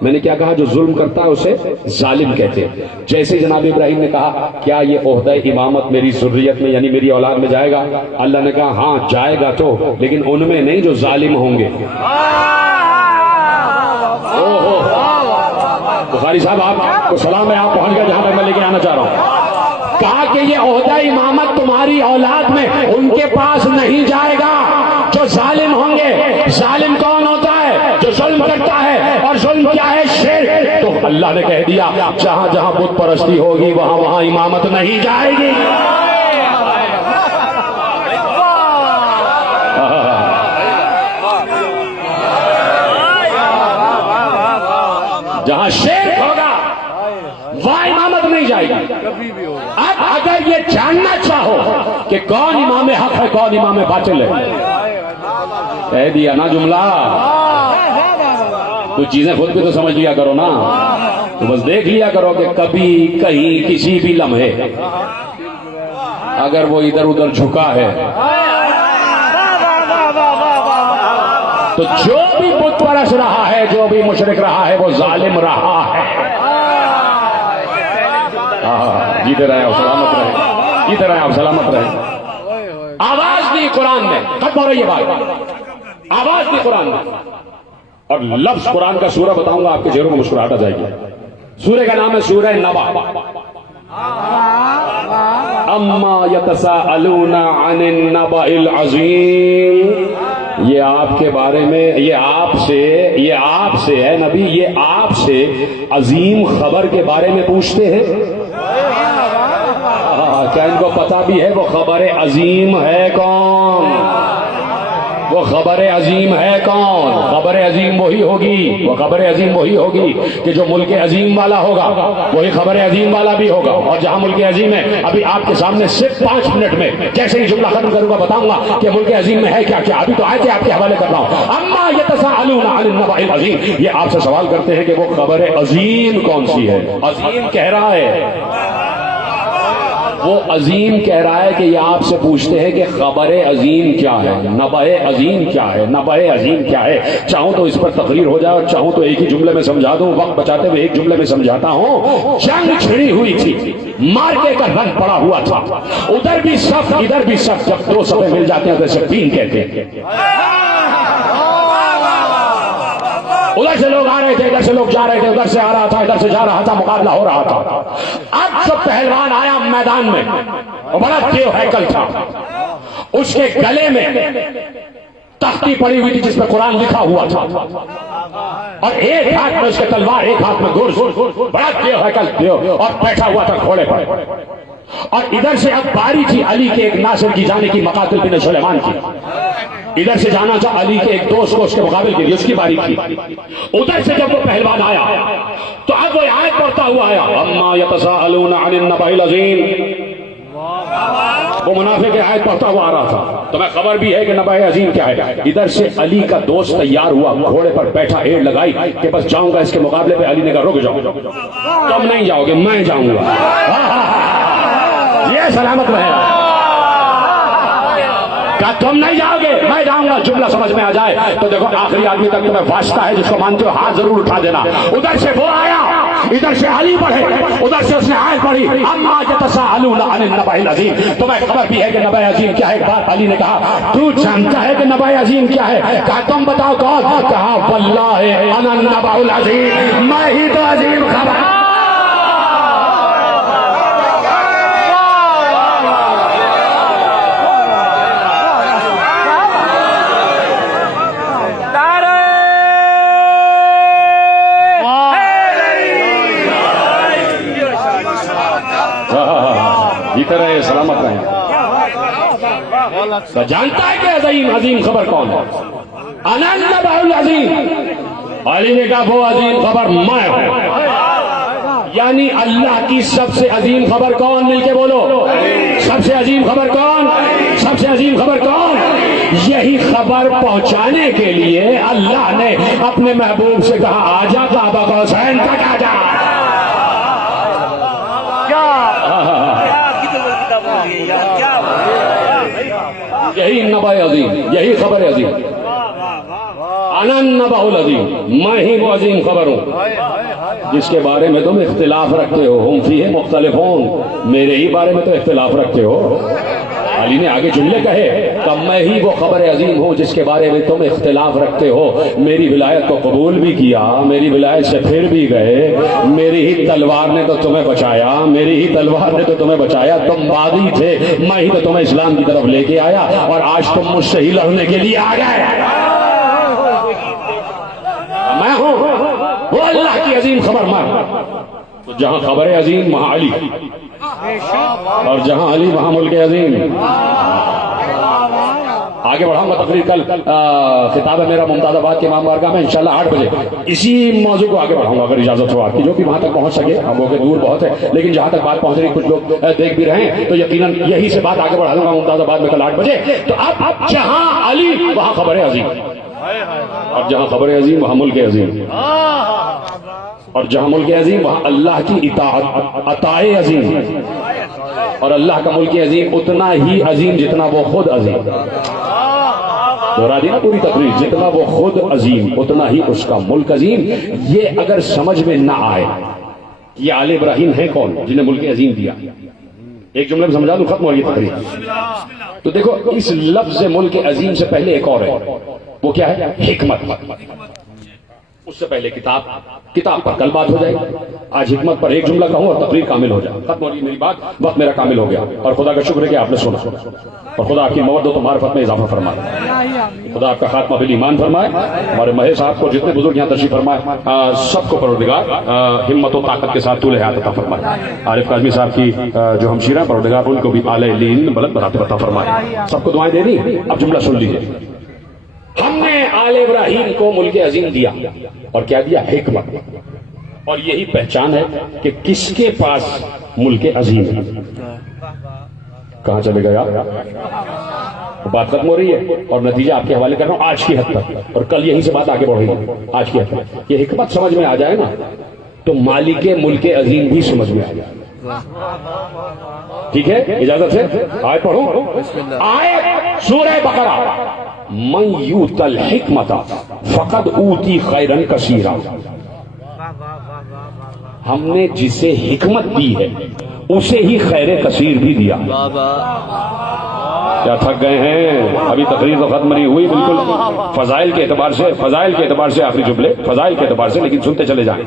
میں نے کیا کہا؟ جو ظلم کرتا ہے اسے ظالم کہتے ہیں. جیسے جناب ابراہیم نے کہا کیا یہ عہدہ امامت میری ذریت میں یعنی میری اولاد میں جائے گا؟ اللہ نے کہا ہاں جائے گا تو، لیکن ان میں نہیں جو ظالم ہوں گے. بخاری صاحب آپ کو سلام ہے، آپ پہنچ گئے جہاں تک میں لے کے آنا چاہ رہا ہوں. کہا کہ یہ عہدہ امامت تمہاری اولاد میں ان کے پاس نہیں جائے گا جو ظالم ہوں گے. ظالم کون ہوتا ہے؟ جو ظلم کرتا ہے. اور ظلم کیا ہے؟ شرک. تو اللہ نے کہہ دیا جہاں جہاں بت پرستی ہوگی وہاں وہاں امامت نہیں جائے گی. جہاں شرک ہوگا وہاں امامت نہیں جائے گی. اب اگر یہ جاننا چاہو کہ کون امام حق ہے کون امام باطل ہے، کہہ دیا نا جملہ. کچھ چیزیں خود بھی تو سمجھ لیا کرو نا. تو بس دیکھ لیا کرو کہ کبھی کہیں کسی بھی لمحے اگر وہ ادھر ادھر جھکا ہے تو جو بھی بت پرست رہا ہے، جو بھی مشرک رہا ہے، وہ ظالم رہا ہے. جیتے رہے آپ سلامت رہے، جیتے رہے آپ سلامت رہے. آواز دی قرآن نے، ختم ہو رہی ہے بات. آواز دی قرآن نے، اور لفظ قرآن کا سورہ بتاؤں گا آپ کے چہروں میں مسکراہٹ آ جائے گی. سورہ کا نام ہے سورہ نبا. اما یتساءلون عن النبأ العظیم. یہ آپ کے بارے میں، یہ آپ سے ہے نبی، یہ آپ سے عظیم خبر کے بارے میں پوچھتے ہیں. کیا ان کو پتا بھی ہے وہ خبر عظیم ہے کون؟ وہ خبر عظیم ہے کون؟ خبر عظیم وہی ہوگی، وہ خبر عظیم وہی ہوگی کہ جو ملک عظیم والا ہوگا وہی خبر عظیم والا بھی ہوگا. اور جہاں ملک عظیم ہے، ابھی آپ کے سامنے صرف 5 منٹ میں جیسے ہی جملہ ختم کروں گا بتاؤں گا کہ ملک عظیم میں ہے کیا کیا. ابھی تو آئے تھے آپ کے حوالے کر رہا ہوں. اما یتساءلون عن النبأ العظیم. یہ آپ سے سوال کرتے ہیں کہ وہ خبر عظیم کون سی ہے. عظیم کہہ رہا ہے، وہ عظیم کہہ رہا ہے کہ یہ آپ سے پوچھتے ہیں کہ خبر عظیم کیا ہے، نبأ عظیم کیا ہے، نبأ عظیم کیا ہے. چاہوں تو اس پر تقریر ہو جائے اور چاہوں تو ایک ہی جملے میں سمجھا دوں. وقت بچاتے ہوئے ایک جملے میں سمجھاتا ہوں. جنگ چھڑی ہوئی تھی، مارکے کا رنگ پڑا ہوا تھا، ادھر بھی صف ادھر بھی صف. جب 2 صفیں مل جاتے ہیں تو اسے تین کہتے ہیں. ادھر سے لوگ آ رہے تھے، ادھر سے لوگ جا رہے تھے، ادھر سے آ رہا تھا، ادھر سے جا رہا تھا، مقابلہ ہو رہا تھا. اب جب پہلوان آیا میدان میں، وہ بڑا دیو ہیکل تھا، اس کے گلے میں تختی پڑی ہوئی تھی جس پہ قرآن لکھا ہوا تھا، اور ایک ہاتھ میں اس کے تلوار، ایک ہاتھ میں گرز. بڑا دیو ہیکل دیو، اور بیٹھا ہوا تھا گھوڑے پر. اور ادھر سے اب باری تھی علی کے ایک ناصر کی جانے کی، مقاتل بن سلیمان کی. ادھر سے جانا تھا علی کے ایک دوست کو اس کے مقابل کے لیے، اس کی باری تھی. ادھر سے جب وہ پہلوان آیا تو اب وہ آیت پڑھتا ہوا آیا، اما یتساءلون عن النبأ العظیم. وہ منافق کی آیت پڑھتا ہوا آ رہا تھا. تمہیں خبر بھی ہے کہ نبأ عظیم کیا ہے. ادھر سے علی کا دوست تیار ہوا، گھوڑے پر بیٹھا، ایڑ لگائی کہ بس جاؤں گا اس کے مقابلے پہ. علی نے کہا رک جاؤ، تم نہیں جاؤ گے، میں جاؤں گا. یہ سلامت رہے گا. کہا تم نہیں جاؤ گے، میں جاؤں گا. جملہ سمجھ میں آ جائے تو دیکھو آخری آدمی تک تمہیں واسطہ ہے، جس کو مانتے ہو ہاتھ ضرور اٹھا دینا. ادھر سے وہ آیا، ادھر سے علی پڑھے، ادھر سے اس نے آیت پڑھی، اما یتساءلون عن النبأ العظیم. تمہیں خبر بھی ہے کہ نبأ عظیم کیا ہے. ایک بار علی نے کہا تو جانتا ہے کہ نبأ عظیم کیا ہے؟ کہا تم بتاؤ کون؟ کہا واللہ انا النبأ العظیم، میں ہی تو عظیم خبر. سلامت رہے. تو جانتا ہے کہ عظیم خبر کون ہے؟ انا النبأ العظیم. علی نے کہا وہ عظیم خبر میں ہوں. یعنی اللہ کی سب سے عظیم خبر کون؟ مل کے بولو. سب سے عظیم خبر کون؟ سب سے عظیم خبر کون؟ یہی خبر پہنچانے کے لیے اللہ نے اپنے محبوب سے کہا آجا کعبہ قوسین تک آجا. یہی نبأ عظیم، یہی خبر عظیم. انا النبأ العظیم، میں ہی وہ عظیم خبر ہوں جس کے بارے میں تم اختلاف رکھتے ہو. ہم فیہ مختلفون، میرے ہی بارے میں تو اختلاف رکھتے ہو. علی نے آگے جملے کہے کہ میں ہی وہ خبر عظیم ہوں جس کے بارے میں تم اختلاف رکھتے ہو. میری ولایت کو قبول بھی کیا، میری ولایت سے پھر بھی گئے. میری ہی تلوار نے تو تمہیں بچایا، میری ہی تلوار نے تو تمہیں بچایا. تم بادی تھے، میں ہی تو تمہیں اسلام کی طرف لے کے آیا، اور آج تم مجھ سے ہی لڑنے کے لیے آ گئے. میں ہوں وہ اللہ کی عظیم خبر. میں تو جہاں خبر عظیم وہاں علی، اور جہاں علی وہاں ملک عظیم. آگے بڑھاؤں گا تقریر. کل خطاب ہے میرا ممتاز آباد کے امام بارگاہ میں انشاءاللہ 8 بجے. اسی موضوع کو آگے بڑھاؤں گا اگر اجازت ہو آپ کی، جو بھی وہاں تک پہنچ سکے. اب وہ دور بہت ہے لیکن جہاں تک بات پہنچ رہی کچھ لوگ دیکھ بھی رہے ہیں تو یقیناً یہی سے بات آگے بڑھا دوں گا ممتاز آباد میں کل 8 بجے. تو اب جہاں علی وہاں خبر عظیم، اور جہاں خبر عظیم وہاں ملک عظیم، اور جہاں ملک عظیم وہاں اللہ کی اطاعت عطاء عظیم. اور اللہ کا ملک عظیم اتنا ہی عظیم جتنا وہ خود عظیم. دورا دی نا پوری تقریر، جتنا وہ خود عظیم اتنا ہی اس کا ملک عظیم. یہ اگر سمجھ میں نہ آئے یہ آل ابراہیم ہے کون جنہیں ملک عظیم دیا، ایک جملے میں سمجھا دوں ختم ہو یہ تقریر. تو دیکھو اس لفظ ملک عظیم سے پہلے ایک اور ہے، وہ کیا ہے؟ حکمت. اس سے پہلے کتاب پر کل بات ہو جائے گی. آج حکمت پر ایک جملہ کہوں اور تقریر کامل ہو جائے. ختم ہو رہی میری بات, وقت میرا کامل ہو گیا. اور خدا کا شکر ہے کہ آپ نے سنا, اور خدا آپ کی مودت و معرفت میں اضافہ فرمائے. خدا آپ کا خاتمہ بالایمان فرمائے. ہمارے مہر صاحب کو, جتنے بزرگ یہاں تشریف فرمائے, سب کو پروردگار ہمت و طاقت کے ساتھ طول حیات عطا فرمائے. عارف کاظمی صاحب کی جو ہمشیرہ ہیں پروردگار ان کو بھی اعلی علم بلند مراتب عطا فرمائے. سب کو دعائیں دے دی. اب جملہ سن لیجیے. ہم نے آل ابراہیم کو ملک عظیم دیا, اور کیا دیا؟ حکمت. اور یہی پہچان ہے کہ کس کے پاس ملک عظیم ہے. کہاں چلے گیا؟ بات ختم ہو رہی ہے, اور نتیجہ آپ کے حوالے کر رہا ہوں آج کی حد تک, اور کل یہیں سے بات آگے بڑھ رہی ہے. آج کی حد تک یہ حکمت سمجھ میں آ جائے نا تو مالک ملک عظیم بھی سمجھ میں آ جائے. ٹھیک ہے, اجازت ہے آیت پڑھوں. آیت سورہ بقرہ, من یؤت الحکمت فقد اوتی خیرا کثیرا. ہم نے جسے حکمت دی ہے اسے ہی خیر کثیر بھی دیا. کیا تھک گئے ہیں؟ ابھی تقریر تو ختم نہیں ہوئی. بالکل فضائل کے اعتبار سے آخری جملے فضائل کے اعتبار سے, لیکن سنتے چلے جائیں.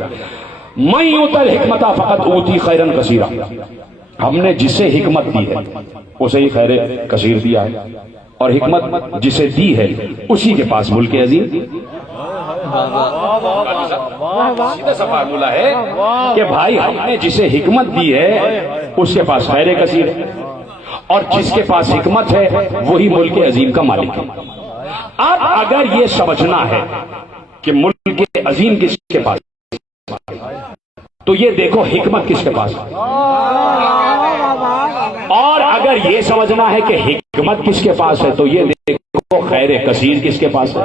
من یؤت الحکمت فقد اوتی خیرا کثیرا. ہم نے جسے حکمت دی ہے اسے ہی خیر کثیر دیا ہے, اور حکمت جسے دی ہے اسی کے پاس ملک عظیم. سیدھا سا فارمولہ ہے کہ بھائی ہم نے جسے حکمت دی ہے اس کے پاس خیر کثیر ہے, اور جس کے پاس حکمت ہے وہی ملک عظیم کا مالک ہے. اب اگر یہ سمجھنا ہے کہ ملک عظیم کس کے پاس تو یہ دیکھو حکمت کس کے پاس ہے, اور اگر یہ سمجھنا ہے کہ حکمت کس کے پاس ہے تو یہ دیکھو خیر کثیر کس کے پاس ہے.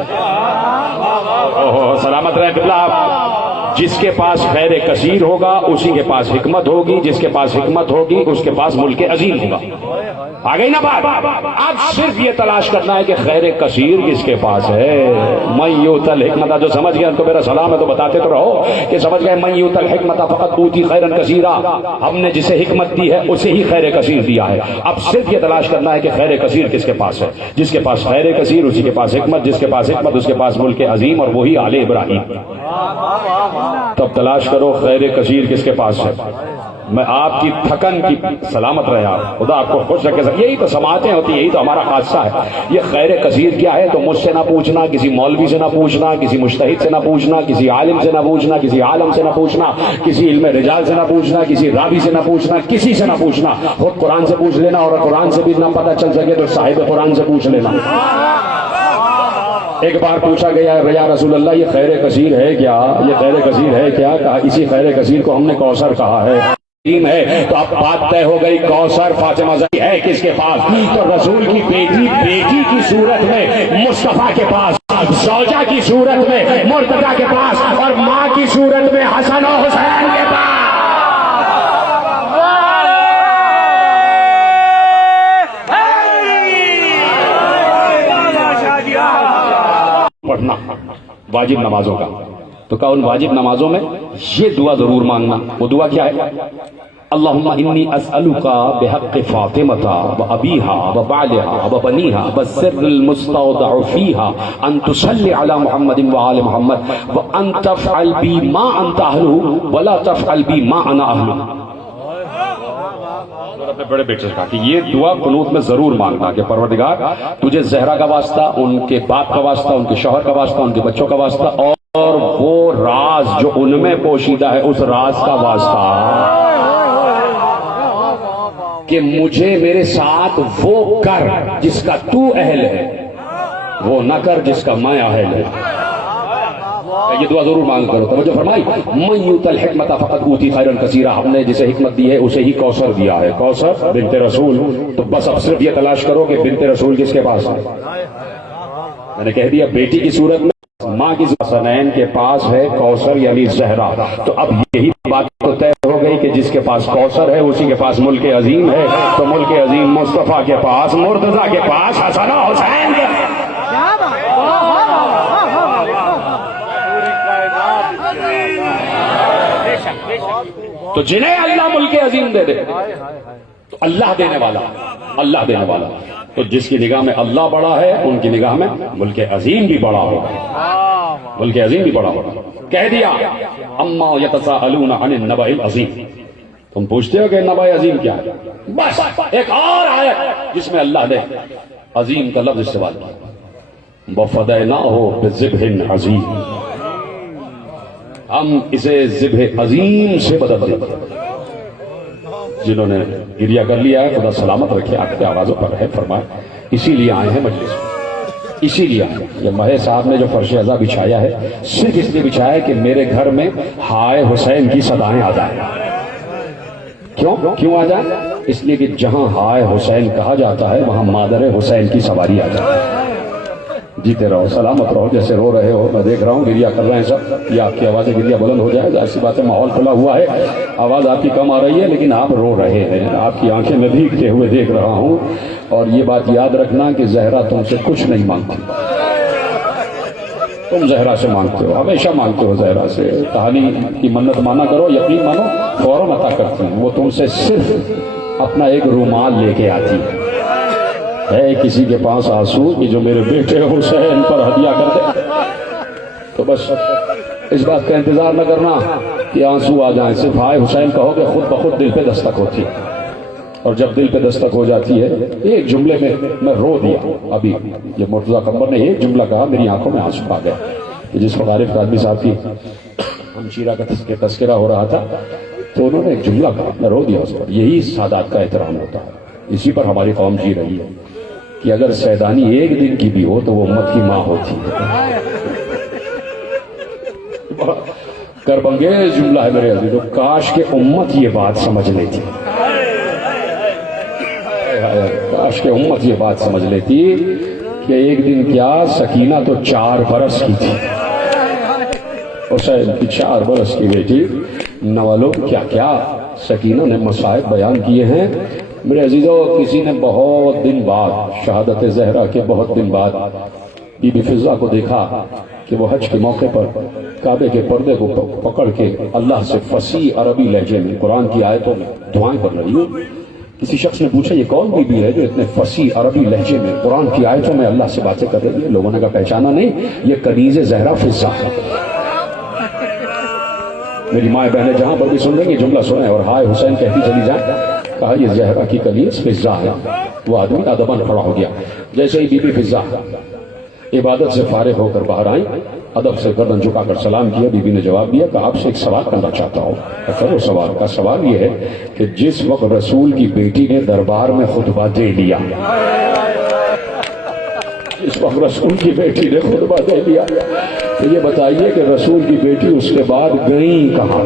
سلامت رہے قبلہ آپ. جس کے پاس خیر کثیر ہوگا اسی کے پاس حکمت ہوگی, جس کے پاس حکمت ہوگی اس کے پاس ملک عظیم ہوگا. آ گئی نا بات. اب صرف یہ تلاش کرنا ہے کہ خیر کثیر کس کے پاس ہے. من یؤت الحکمت, جو سمجھ گیا تو میرا سلام ہے, تو بتاتے تو رہو کہ سمجھ گئے. من یؤت الحکمت فقد اوتی خیرا کثیرا. ہم نے جسے حکمت دی ہے اسے ہی خیر کثیر دیا ہے. اب صرف یہ تلاش کرنا ہے کہ خیر کثیر کس کے پاس ہے. جس کے پاس خیر کثیر اسی کے پاس حکمت, جس کے پاس حکمت اس کے پاس ملک عظیم, اور وہی آل ابراہیم. تب تلاش کرو خیر کثیر کس کے پاس ہے. میں آپ کی تھکن کی سلامت رہے آپ, خدا آپ کو خوش رکھے. یہی تو سماعتیں ہوتی ہیں, یہی تو ہمارا حادثہ ہے. یہ خیر کثیر کیا ہے تو مجھ سے نہ پوچھنا, کسی مولوی سے نہ پوچھنا, کسی مجتہد سے نہ پوچھنا, کسی عالم سے نہ پوچھنا, کسی عالم سے نہ پوچھنا, کسی علم رجال سے نہ پوچھنا, کسی راوی سے نہ پوچھنا, کسی سے نہ پوچھنا. خود قرآن سے پوچھ لینا, اور قرآن سے بھی نہ پتہ چل سکے تو صاحب قرآن سے پوچھ لینا. ایک بار پوچھا گیا یا رسول اللہ یہ خیر کثیر ہے کیا, یہ خیر کثیر ہے کیا؟ کہا اسی خیر کثیر کو ہم نے کوثر کہا ہے. ہے تو اب بات طے ہو گئی, کوثر فاطمہ زہرا ہے کس کے پاس؟ تو رسول کی بیٹی کی صورت میں مصطفیٰ کے پاس, زوجہ کی صورت میں مرتضیٰ کے پاس, اور ماں کی صورت میں حسن و حسین کے پاس. پڑھنا واجب نمازوں کا, تو کہا ان واجب نمازوں میں یہ دعا ضرور مانگنا. وہ دعا کیا ہے؟ اللہم انی اسألک بحق فاطمہ و ابیہا و بعلہا و بنیہا والسر المستودع فیہا ان تصلی علی محمد و آل محمد و ان تفعل بی ما انت اہلہ ولا تفعل بی ما انا اہلہ. اپنے بڑے بیٹے سے کہا کہ یہ دعا قنوت میں ضرور مانگنا کہ پروردگار تجھے زہرا کا واسطہ, ان کے باپ کا واسطہ, ان کے شوہر کا واسطہ, ان کے بچوں کا واسطہ, اور وہ راز جو ان میں پوشیدہ ہے اس راز کا واسطہ کہ مجھے میرے ساتھ وہ کر جس کا تو اہل ہے, وہ نہ کر جس کا میں اہل ہے. یہ دعا ضرور مانگ کرو. توجہ فرمائی. من یؤت الحکمت فقد اوتی خیرا کثیرا. ہم نے جسے حکمت دی ہے اسے ہی کوثر دیا ہے. کوثر بنت رسول. تو بس اب صرف یہ تلاش کرو کہ بنت رسول کس کے پاس ہے. میں نے کہہ دیا بیٹی کی صورت میں, ماں کی حسنین کے پاس ہے کوثر یعنی زہرا. تو اب یہی بات تو طے ہو گئی کہ جس کے پاس کوثر ہے اسی کے پاس ملک عظیم ہے. تو ملک عظیم مصطفیٰ کے پاس, مرتضیٰ کے پاس, حسن و حسین کے پاس. تو جنہیں اللہ ملک عظیم دے دے تو اللہ دینے والا, اللہ دینے والا. تو جس کی نگاہ میں اللہ بڑا ہے ان کی نگاہ میں ملک عظیم بھی بڑا ہوگا. بلکہ عظیم بھی پڑھا ہوگا. کہہ دیا اما یتساءلون عن النبأ العظیم، تم پوچھتے ہو کہ نبأ عظیم کیا ہے. بس ایک اور آیت جس میں اللہ نے عظیم کا لفظ استعمال کیا، وَفَدَيْنَاهُ بِذِبْحٍ عَظِيمٍ، ہم اسے ذبح عظیم سے بدل دیں. جنہوں نے گریہ کر لیا ہے خدا سلامت رکھے، آپ کی آوازوں پر رحم فرمائے. اسی لیے آئے ہیں مجلس میں، اسی لیے آئے ہیں. یہ مہر صاحب نے جو فرش ازا بچھایا ہے صرف اس لیے بچھایا ہے کہ میرے گھر میں ہائے حسین کی صدائیں آ جائیں. کیوں آ جائیں؟ اس لیے کہ جہاں ہائے حسین کہا جاتا ہے وہاں مادر حسین کی سواری آ جاتی ہے. جیتے رہو، سلامت رہو. جیسے رو رہے ہو، میں دیکھ رہا ہوں گریہ کر رہے ہیں سب، یہ آپ کی آوازیں گریہ بلند ہو جائے. ظاہر سی بات ہے ماحول کھلا ہوا ہے، آواز آپ کی کم آ رہی ہے لیکن آپ رو رہے ہیں. آپ کی آنکھیں میں بھیگتے ہوئے دیکھ رہا ہوں. اور یہ بات یاد رکھنا کہ زہرا تم سے کچھ نہیں مانگتی، تم زہرا سے مانگتے ہو، ہمیشہ مانگتے ہو زہرا سے. کہانی کی منت مانا کرو، یقین مانو فوراً عطا کرتی ہے. وہ تم سے صرف اپنا ایک رومال لے کے آتی ہے کسی کے پاس آنسو کہ جو میرے بیٹے حسین پر ہدیہ کر دے، تو بس اس بات کا انتظار نہ کرنا کہ آنسو آ جائیں. صرف ہائے حسین کہو کہ خود بخود دل پہ دستک ہوتی ہے. اور جب دل پہ دستک ہو جاتی ہے، ایک جملے میں رو دیا. ابھی یہ مرتضیٰ قمر نے ایک جملہ کہا، میری آنکھوں میں آنسو آ گئے. جس وقت عارف قادمی صاحب کی ہمشیرہ کا تذکرہ ہو رہا تھا تو انہوں نے ایک جملہ کہا، میں رو دیا اس پر. یہی سادات کا احترام ہوتا ہے، اسی پر ہماری قوم جی رہی ہے کہ اگر سیدانی ایک دن کی بھی ہو تو وہ امت کی ماں ہوتی ہے. کرب انگیز جملہ ہے میرے عزیزو. کاش کہ امت یہ بات سمجھ لیتی، کاش کہ امت یہ بات سمجھ لیتی کہ ایک دن کیا سکینہ تو 4 برس کی تھی، حسین کی 4 برس کی بیٹی. نوالوں کیا کیا سکینہ نے مصائب بیان کیے ہیں میرے عزیزو. کسی نے بہت دن بعد، شہادت زہرا کے بہت دن بعد، بی بی فضا کو دیکھا کہ وہ حج کے موقع پر کعبے کے پردے کو پکڑ کے اللہ سے فصیح عربی لہجے میں قرآن کی آیتوں میں دعائیں کر رہی ہے. کسی شخص نے پوچھا یہ کون بی بی ہے جو اتنے فصیح عربی لہجے میں قرآن کی آیتوں میں اللہ سے باتیں کر رہی ہے؟ لوگوں نے کہا پہچانا نہیں، یہ کنیز زہرا فضا ہے. میری مائیں بہنیں جہاں پر بھی سن رہی ہیں جملہ سنیں اور ہائے حسین کہتی چلی جائیں. کہا یہ زہرا کی کنیز فضا ہے. وہ آدمی ادباً کھڑا ہو گیا. جیسے ہی بی بی فضا عبادت سے فارغ ہو کر باہر آئیں، ادب سے گردن جھکا کر سلام کیا. بی بی نے جواب دیا کہ آپ سے ایک سوال کرنا چاہتا ہوں. کرو سوال. کا سوال یہ ہے کہ جس وقت رسول کی بیٹی نے دربار میں خطبہ دے لیا، جس وقت رسول کی بیٹی نے خطبہ دے لیا، تو یہ بتائیے کہ رسول کی بیٹی اس کے بعد گئیں کہاں؟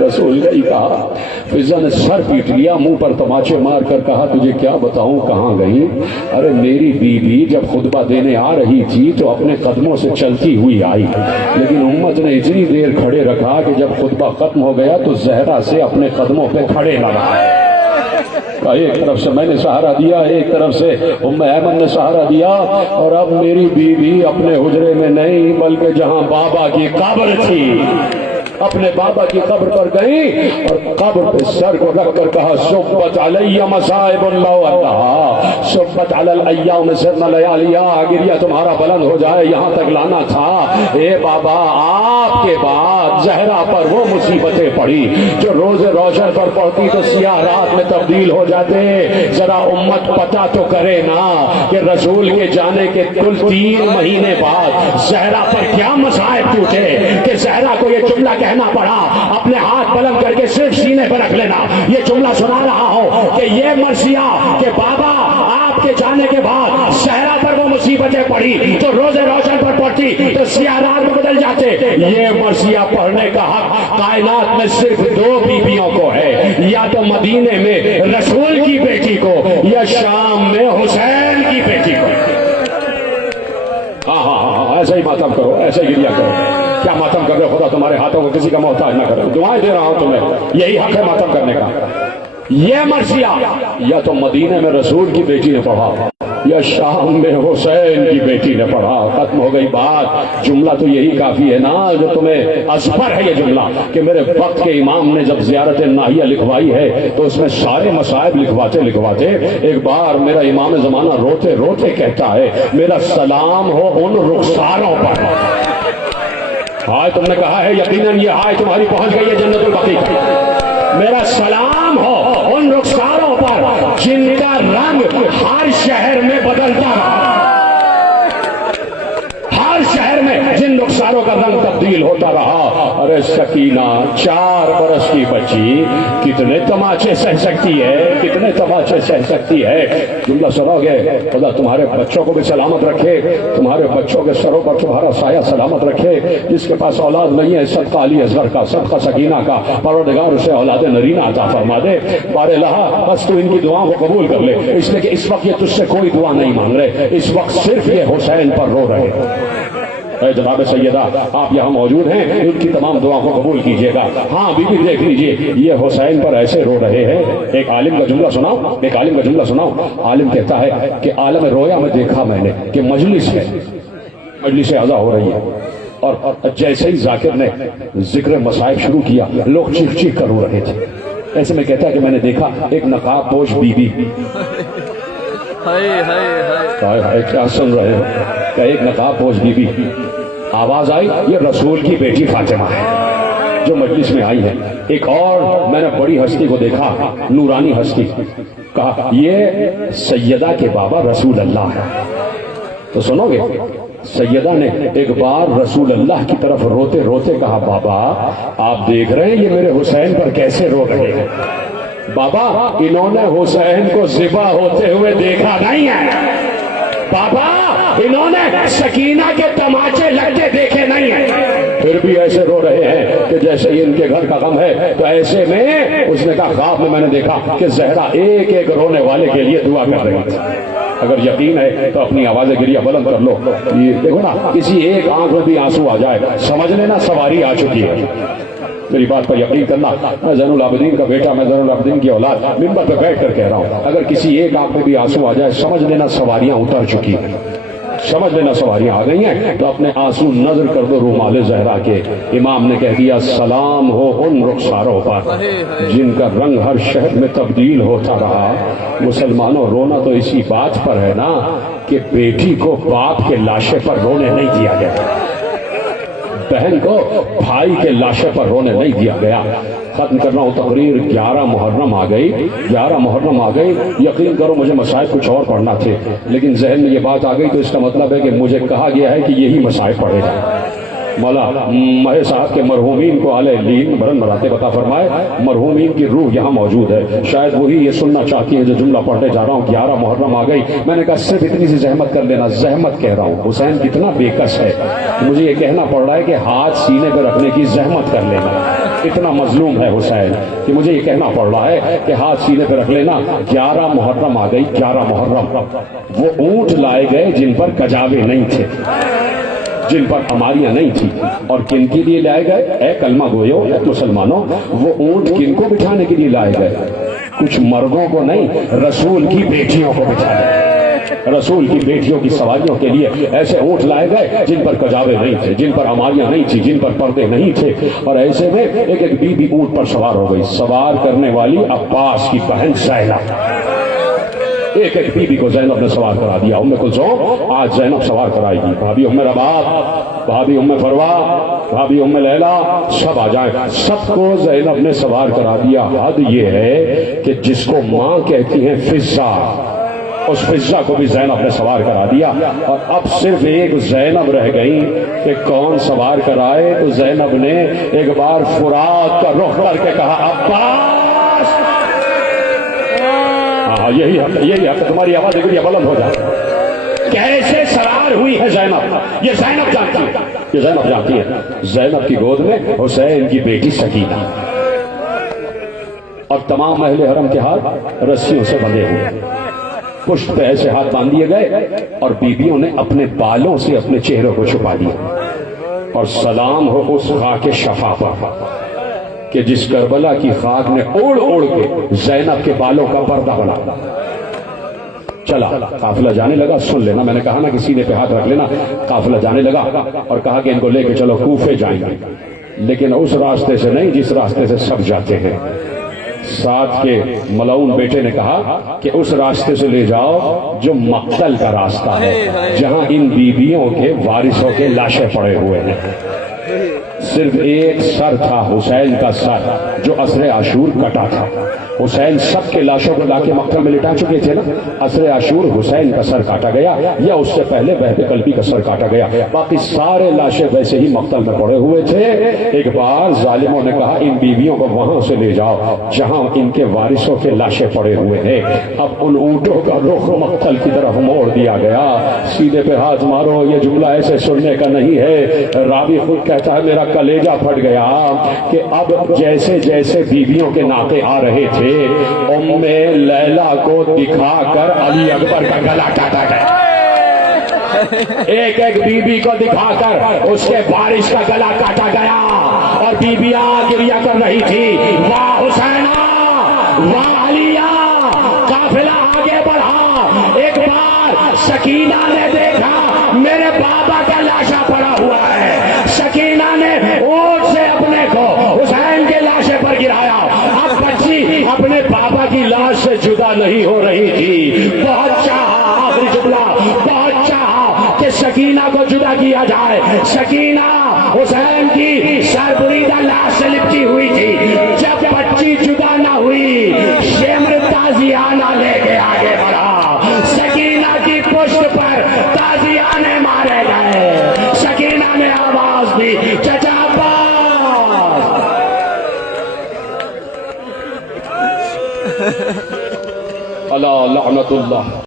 رسول گئی کہا. فضا نے سر پیٹ لیا، منہ پر تماچے مار کر کہا تجھے کیا بتاؤں کہاں گئی؟ ارے میری بیوی جب خطبہ دینے آ رہی تھی تو اپنے قدموں سے چلتی ہوئی آئی، لیکن امت نے اتنی دیر کھڑے رکھا کہ جب خطبہ ختم ہو گیا تو زہرا سے اپنے قدموں پہ کھڑے نہ رہا. ایک طرف سے میں نے سہارا دیا، ایک طرف سے ام ایمن نے سہارا دیا، اور اب میری بیوی اپنے حجرے میں نہیں بلکہ جہاں بابا کی قبر تھی اپنے بابا کی قبر پر گئی اور قبر پہ سر کو رکھ کر کہا صبت علی مصائب اللہ اللہ صبت علی الایام سرنا لیالیا. گریہ تمہارا بلند ہو جائے یہاں تک لانا تھا. اے بابا آپ کے بعد زہرا پر وہ مصیبتیں پڑی جو روز روشن پر پڑتی تو سیاہ رات میں تبدیل ہو جاتے. ذرا امت پتہ تو کرے نا کہ رسول کے جانے کے کل 3 مہینے بعد زہرا پر کیا مصائب ٹوٹے کہ زہرا کو یہ جملہ کہنا پڑا. اپنے ہاتھ بلند کر کے صرف سینے پر رکھ لینا. یہ جملہ سنا رہا ہوں کہ یہ مرثیہ کہ بابا آپ کے جانے کے بعد زہرا پر وہ مصیبتیں پڑی تو روز روشن پر پڑتی تو سیاہ رات میں بدل جاتے. یہ مرثیہ پڑھنے کا حق کائنات میں صرف 2 بیویوں کو ہے، یا تو مدینے میں رسول کی بیٹی کو یا شام میں حسین کی بیٹی کو. ہاں ایسا ہی ماتم کرو، ایسا ہی گریہ کرو. کیا ماتم کر رہے ہو؟ خدا تمہارے ہاتھوں کو کسی کا محتاج نہ کرے. دعائیں دے رہا ہوں تمہیں، یہی حق ہے ماتم کرنے کا. یہ مرثیہ یا تو مدینے میں رسول کی بیٹی نے پڑھا یا شام میں حسین کی بیٹی نے پڑھا، ختم ہو گئی بات۔ جملہ تو یہی کافی ہے نا جو تمہیں ازبر ہے یہ جملہ کہ میرے وقت کے امام نے جب زیارت ناہیہ لکھوائی ہے تو اس میں سارے مصائب لکھواتے لکھواتے ایک بار میرا امام زمانہ روتے روتے کہتا ہے میرا سلام ہو ان رخساروں پر۔ ہائے تم نے کہا ہے یقیناً یہ ہائے تمہاری پہنچ گئی ہے جنت البقیع۔ میرا سلام ہو ان رخساروں پر جن کا رنگ ہر شہر میں بدلتا رہا، ہر شہر میں جن رخساروں کا رنگ تبدیل ہوتا رہا۔ ارے سکینہ 4 برس کی بچی کتنے تماچے سہ سکتی ہے، کتنے تماچے سہ سکتی ہے۔ جملہ سنو گے، خدا تمہارے بچوں کو بھی سلامت رکھے، تمہارے بچوں کے سروں پر تمہارا سایہ سلامت رکھے۔ جس کے پاس اولاد نہیں ہے صدقہ علی اصغر کا، صدقہ سکینہ کا، پروردگار اسے اولاد نرینہ عطا فرما دے۔ بار الہ بس تو ان کی دعاؤں کو قبول کر لے، اس لیے کہ اس وقت یہ تجھ سے کوئی دعا نہیں مانگ رہے، اس وقت صرف یہ حسین پر رو رہے۔ اے جناب سیدہ آپ یہاں موجود ہیں، ان کی تمام دعاؤں کو قبول کیجئے گا۔ ہاں بی بی دیکھ لیجئے یہ حسین پر ایسے رو رہے ہیں۔ ایک عالم کا جملہ سناؤ، ایک عالم کا جملہ سناؤ۔ عالم کہتا ہے کہ عالم رویا میں دیکھا میں نے کہ مجلس اعضا ہو رہی ہے اور جیسے ہی ذاکر نے ذکر مصائب شروع کیا لوگ چیخ چیخ کر رو رہے تھے۔ ایسے میں کہتا ہے کہ میں نے دیکھا ایک نقاب پوش بی بی، کیا سن رہے ہو کہ ایک نقاب پوش بی بی، آواز آئی یہ رسول کی بیٹی فاطمہ ہے جو مجلس میں آئی ہے۔ ایک اور میں نے بڑی ہستی کو دیکھا، نورانی ہستی، کہا یہ سیدہ کے بابا رسول اللہ ہے۔ تو سنو گے، سیدہ نے ایک بار رسول اللہ کی طرف روتے روتے کہا بابا آپ دیکھ رہے ہیں یہ میرے حسین پر کیسے رو رہے ہیں؟ بابا انہوں نے حسین کو ذبح ہوتے ہوئے دیکھا نہیں ہے، بابا انہوں نے سکینہ کے تماچے لگتے دیکھے نہیں ہیں، پھر بھی ایسے رو رہے ہیں کہ جیسے ان کے گھر کا غم ہے۔ تو ایسے میں اس نے کہا خواب میں نے دیکھا کہ زہرا ایک ایک رونے والے کے لیے دعا کر رہی تھی۔ اگر یقین ہے تو اپنی آواز گریہ بلند کر لو۔ یہ دیکھو نا، کسی ایک آنکھ میں بھی آنسو آ جائے سمجھ لینا سواری آ چکی ہے۔ میری بات پر یقین کرنا، میں زین العابدین کا بیٹا، میں زین العابدین کی اولاد، منبر پہ بیٹھ کر کہہ رہا ہوں اگر کسی ایک آنکھ میں بھی آنسو آ جائے سمجھ لینا سواریاں اتر چکی ہیں، سمجھ لینا سواریاں آ گئی ہیں۔ تو اپنے آنسو نظر کر دو رومال زہرا کے۔ امام نے کہہ دیا سلام ہو ان رخساروں پر جن کا رنگ ہر شہر میں تبدیل ہوتا رہا۔ مسلمانوں رونا تو اسی بات پر ہے نا کہ بیٹی کو باپ کے لاشے پر رونے نہیں دیا گیا، بہن کو بھائی کے لاشے پر رونے نہیں دیا گیا۔ ختم کر رہا ہوں تقریر۔ 11 محرم آ گئی، 11 محرم آ گئی۔ یقین کرو مجھے مسائل کچھ اور پڑھنا تھے لیکن ذہن میں یہ بات آ گئی تو اس کا مطلب ہے کہ مجھے کہا گیا ہے کہ یہی مسائل پڑھے جائیں۔ مولا مہر صاحب کے مرحومین کو اعلی لین برن مراتب عطا فرمائے۔ مرحومین کی روح یہاں موجود ہے، شاید وہی یہ سننا چاہتی ہے جو جملہ پڑھنے جا رہا ہوں۔ 11 محرم آ گئی، میں نے کہا صرف اتنی سی زحمت کر لینا، زحمت کہہ رہا ہوں، حسین کتنا بے کس ہے مجھے یہ کہنا پڑ رہا ہے کہ ہاتھ سینے پہ رکھنے کی زحمت کر لینا، اتنا مظلوم ہے حسین کہ مجھے یہ کہنا پڑ رہا ہے کہ ہاتھ سینے پہ رکھ لینا۔ 11 محرم آ گئی، 11 محرم، وہ اونٹ لائے گئے جن پر کجاوے نہیں تھے، جن پر ہماریاں نہیں تھی، اور کن کے لیے لائے گئے؟ اے کلمہ گویو مسلمانوں، وہ اونٹ کن کو بٹھانے کے لیے لائے گئے؟ کچھ مردوں کو نہیں، رسول کی بیٹیوں کو بٹھانے، رسول کی بیٹیوں کی سواریوں کے لیے ایسے اونٹ لائے گئے جن پر کجاوے نہیں تھے، جن پر ہماریاں نہیں تھی، جن پر پردے نہیں تھے، اور ایسے میں ایک ایک بی بی اونٹ پر سوار ہو گئی۔ سوار کرنے والی عباس کی بہن زینب، ایک ایک بی بی کو زینب نے سوار کرا دیا۔ ام کلثوم آج زینب سوار کرائے گی، بھابھی ام رباب، بھابھی ام فروا، بھابھی ام لیلا، سب آ جائیں، سب کو زینب نے سوار کرا دیا۔ حد یہ ہے کہ جس کو ماں کہتی ہیں فضہ، اس فضہ کو بھی زینب نے سوار کرا دیا، اور اب صرف ایک زینب رہ گئی کہ کون سوار کرائے۔ تو زینب نے ایک بار فرات کا رخ کر کے کہا عباس، یہی حق تمہاری آواز گریہ بلند ہو جائے۔ کیسے سوار ہوئی ہے زینب، یہ زینب جانتی ہے، یہ زینب جانتی ہے۔ زینب کی گود میں حسین کی بیٹی سکینہ، اور تمام اہل حرم کے ہاتھ رسیوں سے بندھے ہوئے، پشت پہ ایسے ہاتھ باندھ دیے گئے، اور بیویوں نے اپنے بالوں سے اپنے چہروں کو چھپا دیا، اور سلام ہو اس خاک شفا پر کہ جس کربلا کی خاک نے اوڑ اوڑ کے زینب کے بالوں کا پردہ بنا۔ چلا قافلہ جانے لگا. سن لینا، میں نے کہا نا کہ سینے پہ ہاتھ رکھ لینا. قافلہ جانے لگا اور کہا کہ ان کو لے کے چلو کوفے جائیں گے، لیکن اس راستے سے نہیں جس راستے سے سب جاتے ہیں. ساتھ کے ملعون بیٹے نے کہا کہ اس راستے سے لے جاؤ جو مقتل کا راستہ ہے، جہاں ان بیویوں کے وارثوں کے لاشیں پڑے ہوئے ہیں. صرف ایک سر تھا، حسین کا سر، جو عصر عاشور کٹا تھا. حسین سب کے لاشوں کو لا کے مقتل میں لٹا چکے تھے نا. عصر عاشور حسین کا سر کاٹا گیا، یا اس سے پہلے بہت قلبی کا سر کاٹا گیا. باقی سارے لاشیں ویسے ہی مقتل میں پڑے ہوئے تھے. ایک بار ظالموں نے کہا ان بیویوں کو وہاں سے لے جاؤ جہاں ان کے وارثوں کے لاشیں پڑے ہوئے ہیں. اب ان اونٹوں کا رخ مقتل کی طرف موڑ دیا گیا. سیدھے پہ ہاتھ مارو، یہ جملہ ایسے سننے کا نہیں ہے. راوی خود کہتا ہے میرا کلیجہ پھٹ گیا کہ اب جیسے جیسے بیویوں کے ناطے آ رہے تھے، ام لیلا کو دکھا کر علی اکبر کا گلا کاٹا گیا. ایک ایک بی بی کو دکھا کر اس کے وارث کا گلا کاٹا گیا. اور بیویاں گریہ کر رہی تھی، واہ حسینہ واہ علیہ. قافلہ آگے بڑھا. ایک بار سکینہ نے دیکھا میرے بابا کا لاشا پڑا ہوا ہے. سکینہ نے اونٹ سے اپنے کو حسین کے لاشے پر گرایا. اب بچی اپنے بابا کی لاش سے جدا نہیں ہو رہی تھی. بہت چاہا، آخری جملہ، بہت چاہا کہ سکینہ کو جدا کیا جائے. سکینہ حسین کی سربریدہ لاش سے لپٹی ہوئی تھی. جب بچی جدا نہ ہوئی، شمر تازیانہ لے کے آگے بڑھا. سکینہ کی پشت پر تازیانے مارے گئے. سکینہ نے آواز دی، چچا عباس. اللہ لعنت اللہ.